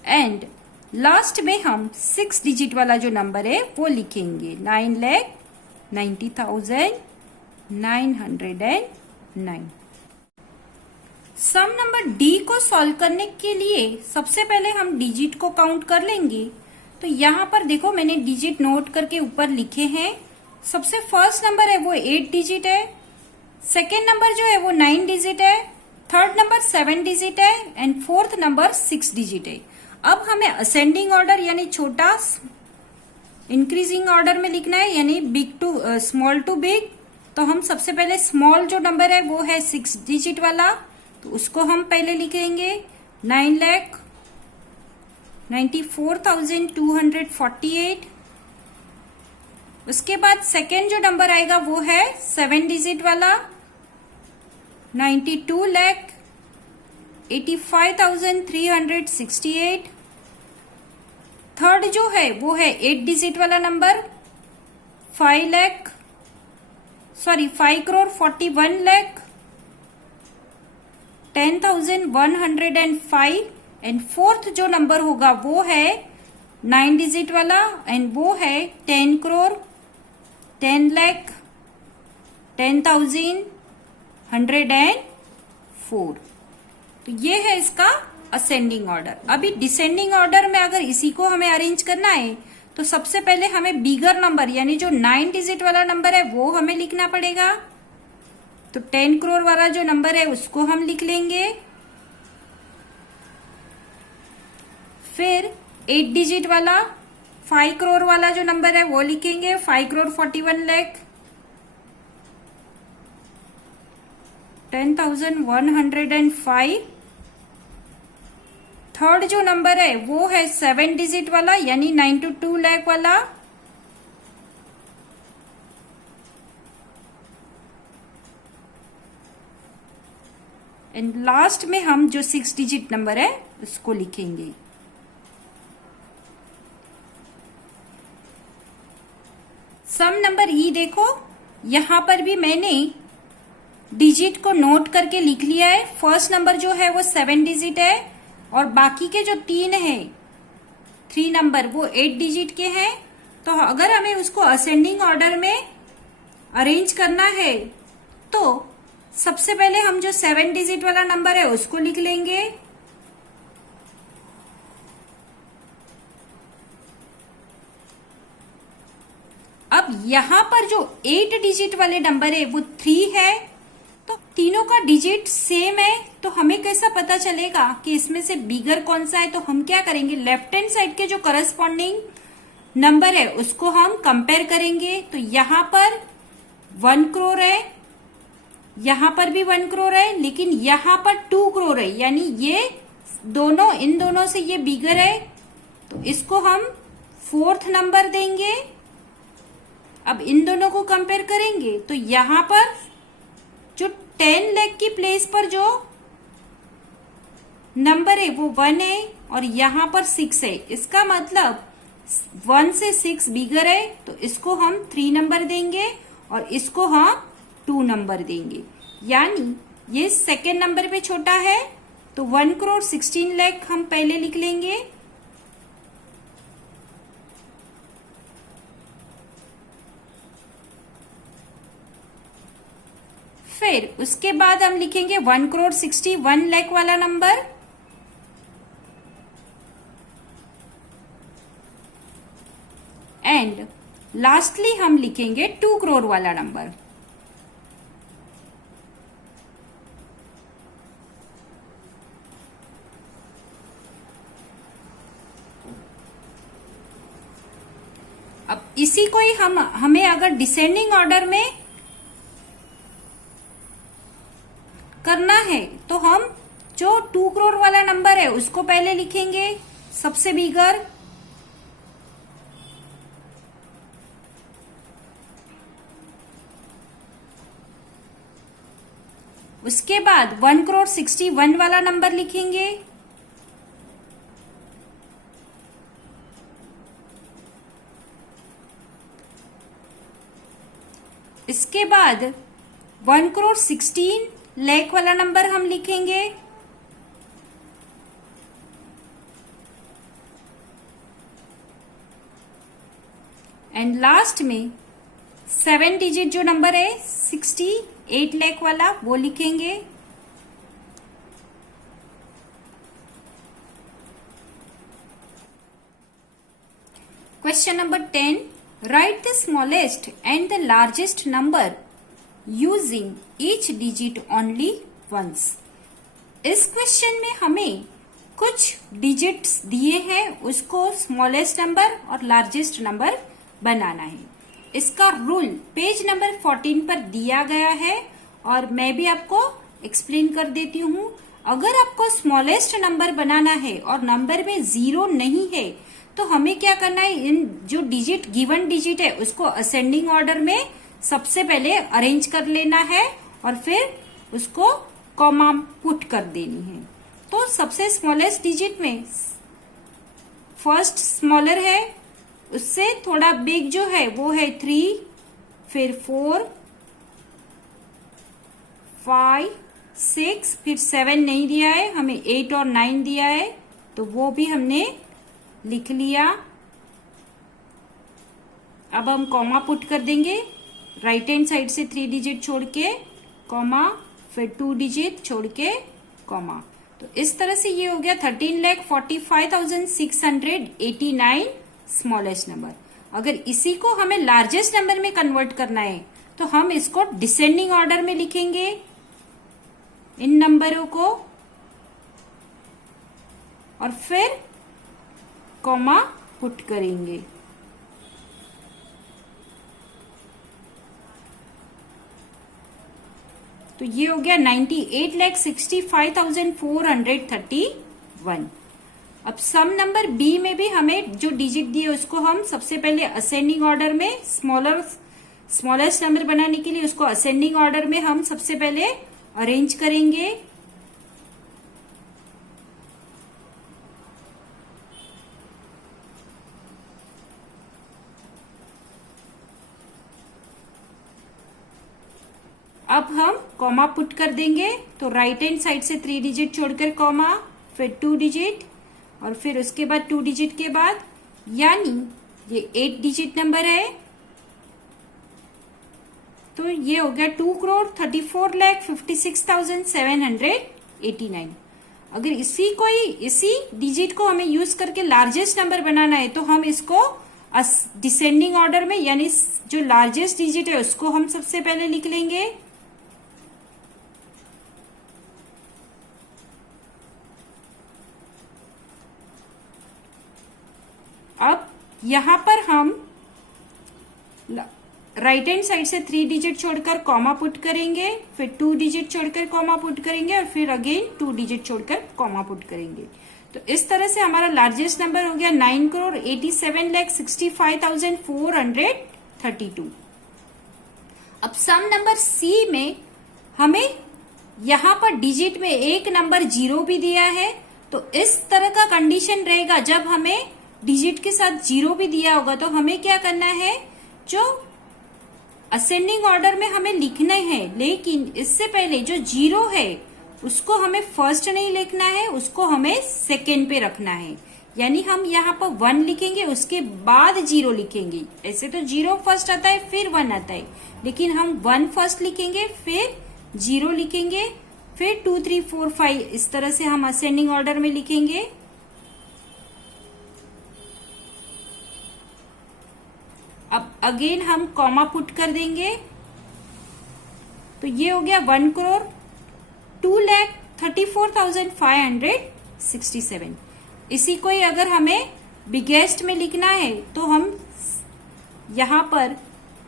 एंड लास्ट में हम 6 डिजिट वाला जो नंबर है वो लिखेंगे 9,90,909। सम नंबर डी को सॉल्व करने के लिए सबसे पहले हम डिजिट को काउंट कर लेंगे। तो यहां पर देखो मैंने डिजिट नोट करके ऊपर लिखे हैं। सबसे फर्स्ट नंबर है वो 8 डिजिट है, सेकेंड नंबर जो है वो 9 डिजिट है, थर्ड नंबर 7 डिजिट है एंड फोर्थ नंबर 6 डिजिट है। अब हमें असेंडिंग ऑर्डर यानी छोटा इंक्रीजिंग ऑर्डर में लिखना है, यानी big to small to big. तो हम सबसे पहले स्मॉल जो नंबर है वो है 6 डिजिट वाला, तो उसको हम पहले लिखेंगे 9,94,248। उसके बाद सेकेंड जो नंबर आएगा वो है 7 डिजिट वाला 92,85,368। थर्ड जो है वो है 8 डिजिट वाला नंबर 5,41,10,105। एंड फोर्थ जो नंबर होगा वो है 9 डिजिट वाला एंड वो है 10 करोड़ 10 लाख 10,104। तो ये है इसका असेंडिंग ऑर्डर। अभी डिसेंडिंग ऑर्डर में अगर इसी को हमें अरेंज करना है तो सबसे पहले हमें बिगर नंबर यानी जो 9 डिजिट वाला नंबर है वो हमें लिखना पड़ेगा। तो 10 करोड़ वाला जो नंबर है उसको हम लिख लेंगे। फिर 8 डिजिट वाला 5 करोड़ वाला जो नंबर है वो लिखेंगे 5 करोड़ 41 लाख 10,105। थर्ड जो नंबर है वो है 7 डिजिट वाला यानी 92 लाख वाला एंड लास्ट में हम जो 6 डिजिट नंबर है उसको लिखेंगे। सम नंबर ई देखो, यहां पर भी मैंने डिजिट को नोट करके लिख लिया है। फर्स्ट नंबर जो है वो 7 डिजिट है और बाकी के जो 3 नंबर वो 8 डिजिट के हैं। तो अगर हमें उसको असेंडिंग ऑर्डर में अरेंज करना है तो सबसे पहले हम जो 7 डिजिट वाला नंबर है उसको लिख लेंगे। अब यहां पर जो 8 डिजिट वाले नंबर है वो 3 है, तो तीनों का डिजिट सेम है। तो हमें कैसा पता चलेगा कि इसमें से बिगर कौन सा है? तो हम क्या करेंगे, लेफ्ट हैंड साइड के जो करस्पॉन्डिंग नंबर है उसको हम कंपेयर करेंगे। तो यहां पर 1 करोड़ है, यहां पर भी 1 करोड़ है, लेकिन यहां पर 2 करोड़ है, यानी ये दोनों इन दोनों से ये बिगर है। तो इसको हम फोर्थ नंबर देंगे। अब इन दोनों को कंपेयर करेंगे तो यहां पर जो 10 लाख की प्लेस पर जो नंबर है वो 1 है और यहां पर 6 है। इसका मतलब 1 से 6 बिगर है, तो इसको हम 3 नंबर देंगे और इसको हम 2 नंबर देंगे। यानी ये सेकेंड नंबर पे छोटा है, तो 1 करोड़ 16 लाख हम पहले लिख लेंगे। फिर उसके बाद हम लिखेंगे 1 करोड़ 61 लाख वाला नंबर, एंड लास्टली हम लिखेंगे 2 करोड़ वाला नंबर। अब इसी को ही हमें अगर डिसेंडिंग ऑर्डर में करना है तो हम जो 2 करोड़ वाला नंबर है उसको पहले लिखेंगे सबसे बिगर, उसके बाद 1 करोड़ 61 वाला नंबर लिखेंगे, इसके बाद 1 करोड़ 16 लाख वाला नंबर हम लिखेंगे, एंड लास्ट में 7 डिजिट जो नंबर है 68 लाख वाला वो लिखेंगे। Question number 10, right the smallest and the largest number using each digit only once। इस क्वेश्चन में हमें कुछ डिजिट्स दिए हैं, उसको स्मॉलेस्ट नंबर और लार्जेस्ट नंबर बनाना है। इसका रूल पेज नंबर 14 पर दिया गया है और मैं भी आपको एक्सप्लेन कर देती हूँ। अगर आपको स्मॉलेस्ट नंबर बनाना है और नंबर में 0 नहीं है तो हमें क्या करना है, इन जो डिजिट गिवन डिजिट है उसको असेंडिंग ऑर्डर में सबसे पहले अरेंज कर लेना है और फिर उसको कॉमा पुट कर देनी है। तो सबसे स्मॉलेस्ट डिजिट में फर्स्ट स्मॉलर है, उससे थोड़ा बिग जो है वो है 3, फिर 4, 5, 6, फिर 7 नहीं दिया है, हमें 8 और 9 दिया है तो वो भी हमने लिख लिया। अब हम कॉमा पुट कर देंगे, राइट हैंड साइड से 3 डिजिट छोड़ के कॉमा, फिर 2 डिजिट छोड़ के कॉमा। तो इस तरह से ये हो गया 13,45,689 स्मॉलेस्ट नंबर। अगर इसी को हमें लार्जेस्ट नंबर में कन्वर्ट करना है तो हम इसको डिसेंडिंग ऑर्डर में लिखेंगे इन नंबरों को और फिर कॉमा पुट करेंगे। तो ये हो गया 98,65,431। अब सम नंबर बी में भी हमें जो डिजिट दिए उसको हम सबसे पहले असेंडिंग ऑर्डर में स्मॉलेस्ट नंबर बनाने के लिए उसको असेंडिंग ऑर्डर में हम सबसे पहले अरेंज करेंगे। अब हम कॉमा पुट कर देंगे, तो राइट हैंड साइड से 3 डिजिट छोड़कर कॉमा, फिर 2 डिजिट और फिर उसके बाद 2 डिजिट के बाद, यानी ये 8 डिजिट नंबर है तो ये हो गया 2,34,56,789। अगर इसी डिजिट को हमें यूज करके लार्जेस्ट नंबर बनाना है तो हम इसको डिसेंडिंग ऑर्डर में, यानी जो लार्जेस्ट डिजिट है उसको हम सबसे पहले लिख लेंगे। अब यहां पर हम राइट हैंड साइड से 3 डिजिट छोड़कर कॉमा पुट करेंगे, फिर 2 डिजिट छोड़कर कॉमा पुट करेंगे और फिर अगेन 2 डिजिट छोड़कर कॉमा पुट करेंगे। तो इस तरह से हमारा लार्जेस्ट नंबर हो गया 9,87,65,432। अब सम नंबर सी में हमें यहां पर डिजिट में एक नंबर 0 भी दिया है, तो इस तरह का कंडीशन रहेगा जब हमें डिजिट के साथ 0 भी दिया होगा तो हमें क्या करना है, जो असेंडिंग ऑर्डर में हमें लिखना है, लेकिन इससे पहले जो 0 है उसको हमें फर्स्ट नहीं लिखना है, उसको हमें सेकेंड पे रखना है। यानी हम यहाँ पर 1 लिखेंगे उसके बाद 0 लिखेंगे। ऐसे तो 0 फर्स्ट आता है फिर 1 आता है, लेकिन हम 1 फर्स्ट लिखेंगे फिर 0 लिखेंगे फिर 2, 3, 4, 5 इस तरह से हम असेंडिंग ऑर्डर में लिखेंगे। अब अगेन हम कॉमा पुट कर देंगे, तो ये हो गया 1,02,34,567। इसी को ही अगर हमें बिगेस्ट में लिखना है तो हम यहां पर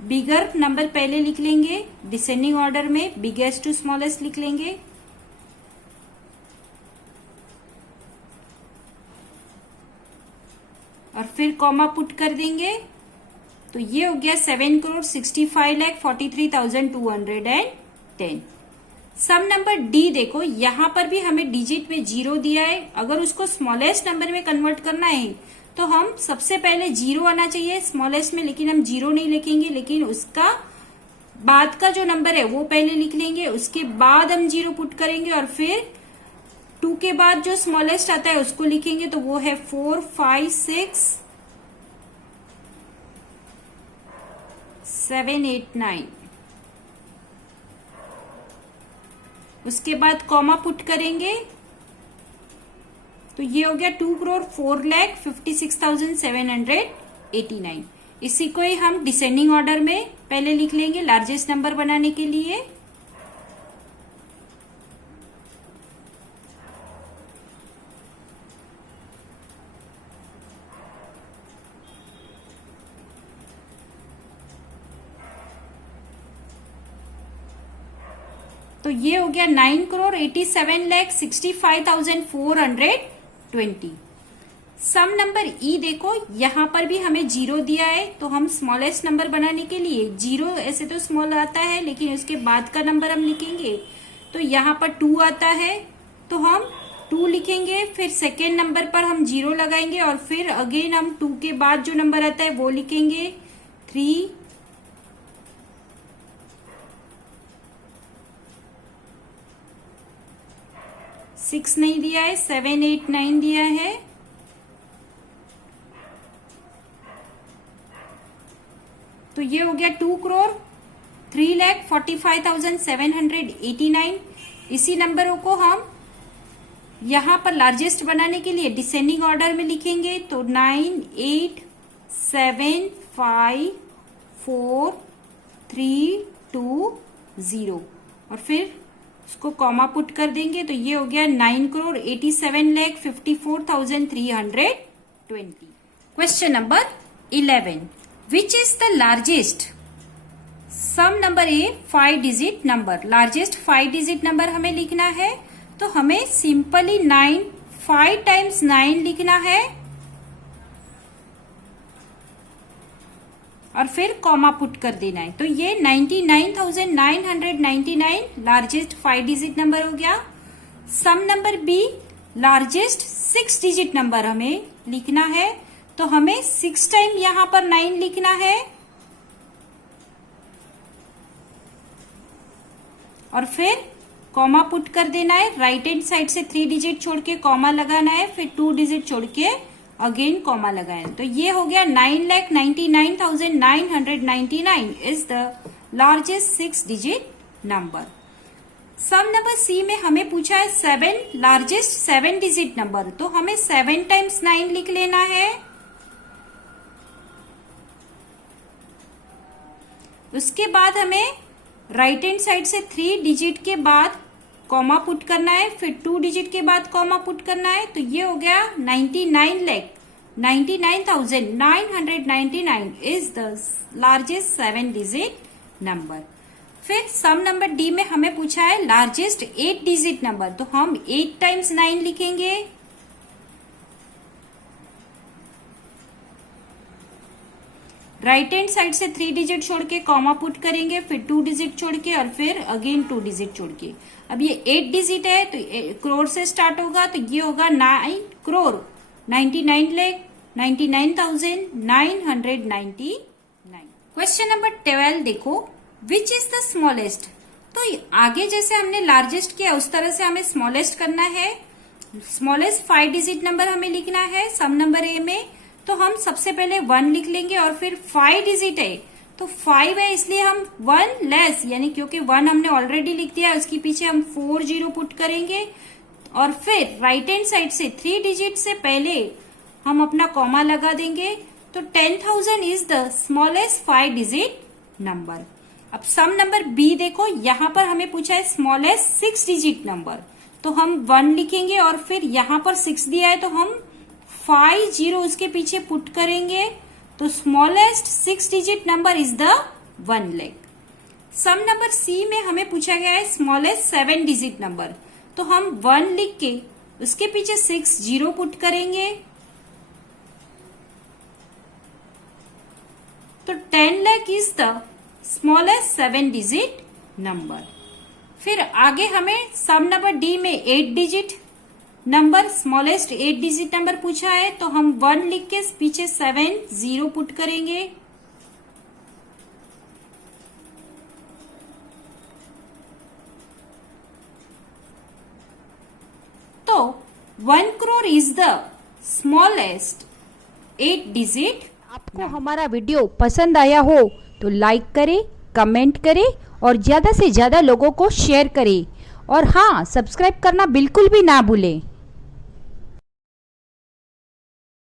बिगर नंबर पहले लिख लेंगे, डिसेंडिंग ऑर्डर में बिगेस्ट टू स्मॉलेस्ट लिख लेंगे। और फिर कॉमा पुट कर देंगे, तो ये हो गया 7,65,43,210। सम नंबर डी देखो, यहां पर भी हमें डिजिट में 0 दिया है। अगर उसको स्मॉलेस्ट नंबर में कन्वर्ट करना है तो हम सबसे पहले 0 आना चाहिए स्मॉलेस्ट में, लेकिन हम 0 नहीं लिखेंगे, लेकिन उसका बाद का जो नंबर है वो पहले लिख लेंगे, उसके बाद हम 0 पुट करेंगे और फिर 2 के बाद जो स्मॉलेस्ट आता है उसको लिखेंगे, तो वो है 4, 5, 6, 7, 8, 9। उसके बाद कॉमा पुट करेंगे, तो ये हो गया 2,04,56,789। इसी को ही हम डिसेंडिंग ऑर्डर में पहले लिख लेंगे लार्जेस्ट नंबर बनाने के लिए। तो ये हो गया 9,87,65,420। सम नंबर ई देखो, यहां पर भी हमें जीरो दिया है, तो हम स्मॉलेस्ट नंबर बनाने के लिए जीरो, ऐसे तो स्मॉल आता है लेकिन उसके बाद का नंबर हम लिखेंगे, तो यहाँ पर 2 आता है तो हम 2 लिखेंगे, फिर सेकेंड नंबर पर हम जीरो लगाएंगे और फिर अगेन हम 2 के बाद जो नंबर आता है वो लिखेंगे 3, 6 नहीं दिया है, 7, 8, 9 दिया है, तो ये हो गया 2,03,45,789। इसी नंबरों को हम यहां पर लार्जेस्ट बनाने के लिए डिसेंडिंग ऑर्डर में लिखेंगे, तो 9, 8, 7, 5, 4, 3, 2, 0 और फिर उसको कॉमा पुट कर देंगे, तो ये हो गया 9,87,54,320। Question number 11, which is the largest some number a 5 digit number. Largest 5 digit number हमें लिखना है, तो हमें सिंपली 9 5 टाइम्स 9 लिखना है और फिर कॉमा पुट कर देना है, तो ये 99,999 लार्जेस्ट 5 डिजिट नंबर हो गया। Sum number b largest 6 digit number हमें लिखना है, तो हमें 6 टाइम यहां पर 9 लिखना है और फिर कॉमा पुट कर देना है। राइट हैंड साइड से 3 डिजिट छोड़ के कॉमा लगाना है, फिर 2 डिजिट छोड़ के अगेन कॉमा लगाए, तो ये हो गया 9,99,999 is the largest 6 digit number. Sum number C में हमें पूछा है 7 लार्जेस्ट 7 डिजिट नंबर, तो हमें 7 टाइम्स 9 लिख लेना है, उसके बाद हमें राइट हैंड साइड से 3 डिजिट के बाद कॉमा पुट करना है, फिर 2 डिजिट के बाद कॉमा पुट करना है, तो ये हो गया 99,99,999 is the largest 7 digit number. फिर सम नंबर डी में हमें पूछा है लार्जेस्ट 8 डिजिट नंबर, तो हम 8 टाइम्स 9 लिखेंगे, राइट हैंड साइड से 3 डिजिट छोड़ के कॉमा पुट करेंगे, फिर 2 डिजिट छोड़ के और फिर अगेन 2 डिजिट छोड़ के। अब ये 8 डिजिट है तो करोड़ से स्टार्ट होगा, तो ये होगा 9 करोड़ 99,99,999। क्वेश्चन नंबर 12 देखो, विच इज द स्मॉलेस्ट। तो आगे जैसे हमने लार्जेस्ट किया उस तरह से हमें स्मॉलेस्ट करना है। स्मॉलेस्ट 5 डिजिट नंबर हमें लिखना है सम नंबर ए में, तो हम सबसे पहले 1 लिख लेंगे और फिर 5 डिजिट है तो 5 है इसलिए हम 1 लेस, यानी क्योंकि 1 हमने ऑलरेडी लिख दिया उसके पीछे हम 4 0 पुट करेंगे और फिर राइट हैंड साइड से 3 डिजिट से पहले हम अपना कॉमा लगा देंगे, तो 10,000 is the smallest 5 digit number. अब सम नंबर बी देखो, यहां पर हमें पूछा है स्मॉलेस्ट 6 डिजिट नंबर, तो हम 1 लिखेंगे और फिर यहां पर 6 दिया है तो हम 5 0 उसके पीछे पुट करेंगे, तो smallest 6 digit number is the 1 lakh. Sum number C में हमें पूछा गया है स्मॉलेस्ट 7 डिजिट नंबर, तो हम 1 लिख के उसके पीछे 6 0 पुट करेंगे, तो 10 lakh is the smallest 7 digit number. फिर आगे हमें सम नंबर डी में 8 digit number smallest 8 digit number पूछा है, तो हम 1 लिख के पीछे 7 0 पुट करेंगे, तो 1 crore is the smallest 8 digit. आपको हमारा वीडियो पसंद आया हो तो लाइक करें, कमेंट करें और ज़्यादा से ज़्यादा लोगों को शेयर करें और हाँ, सब्सक्राइब करना बिल्कुल भी ना भूलें।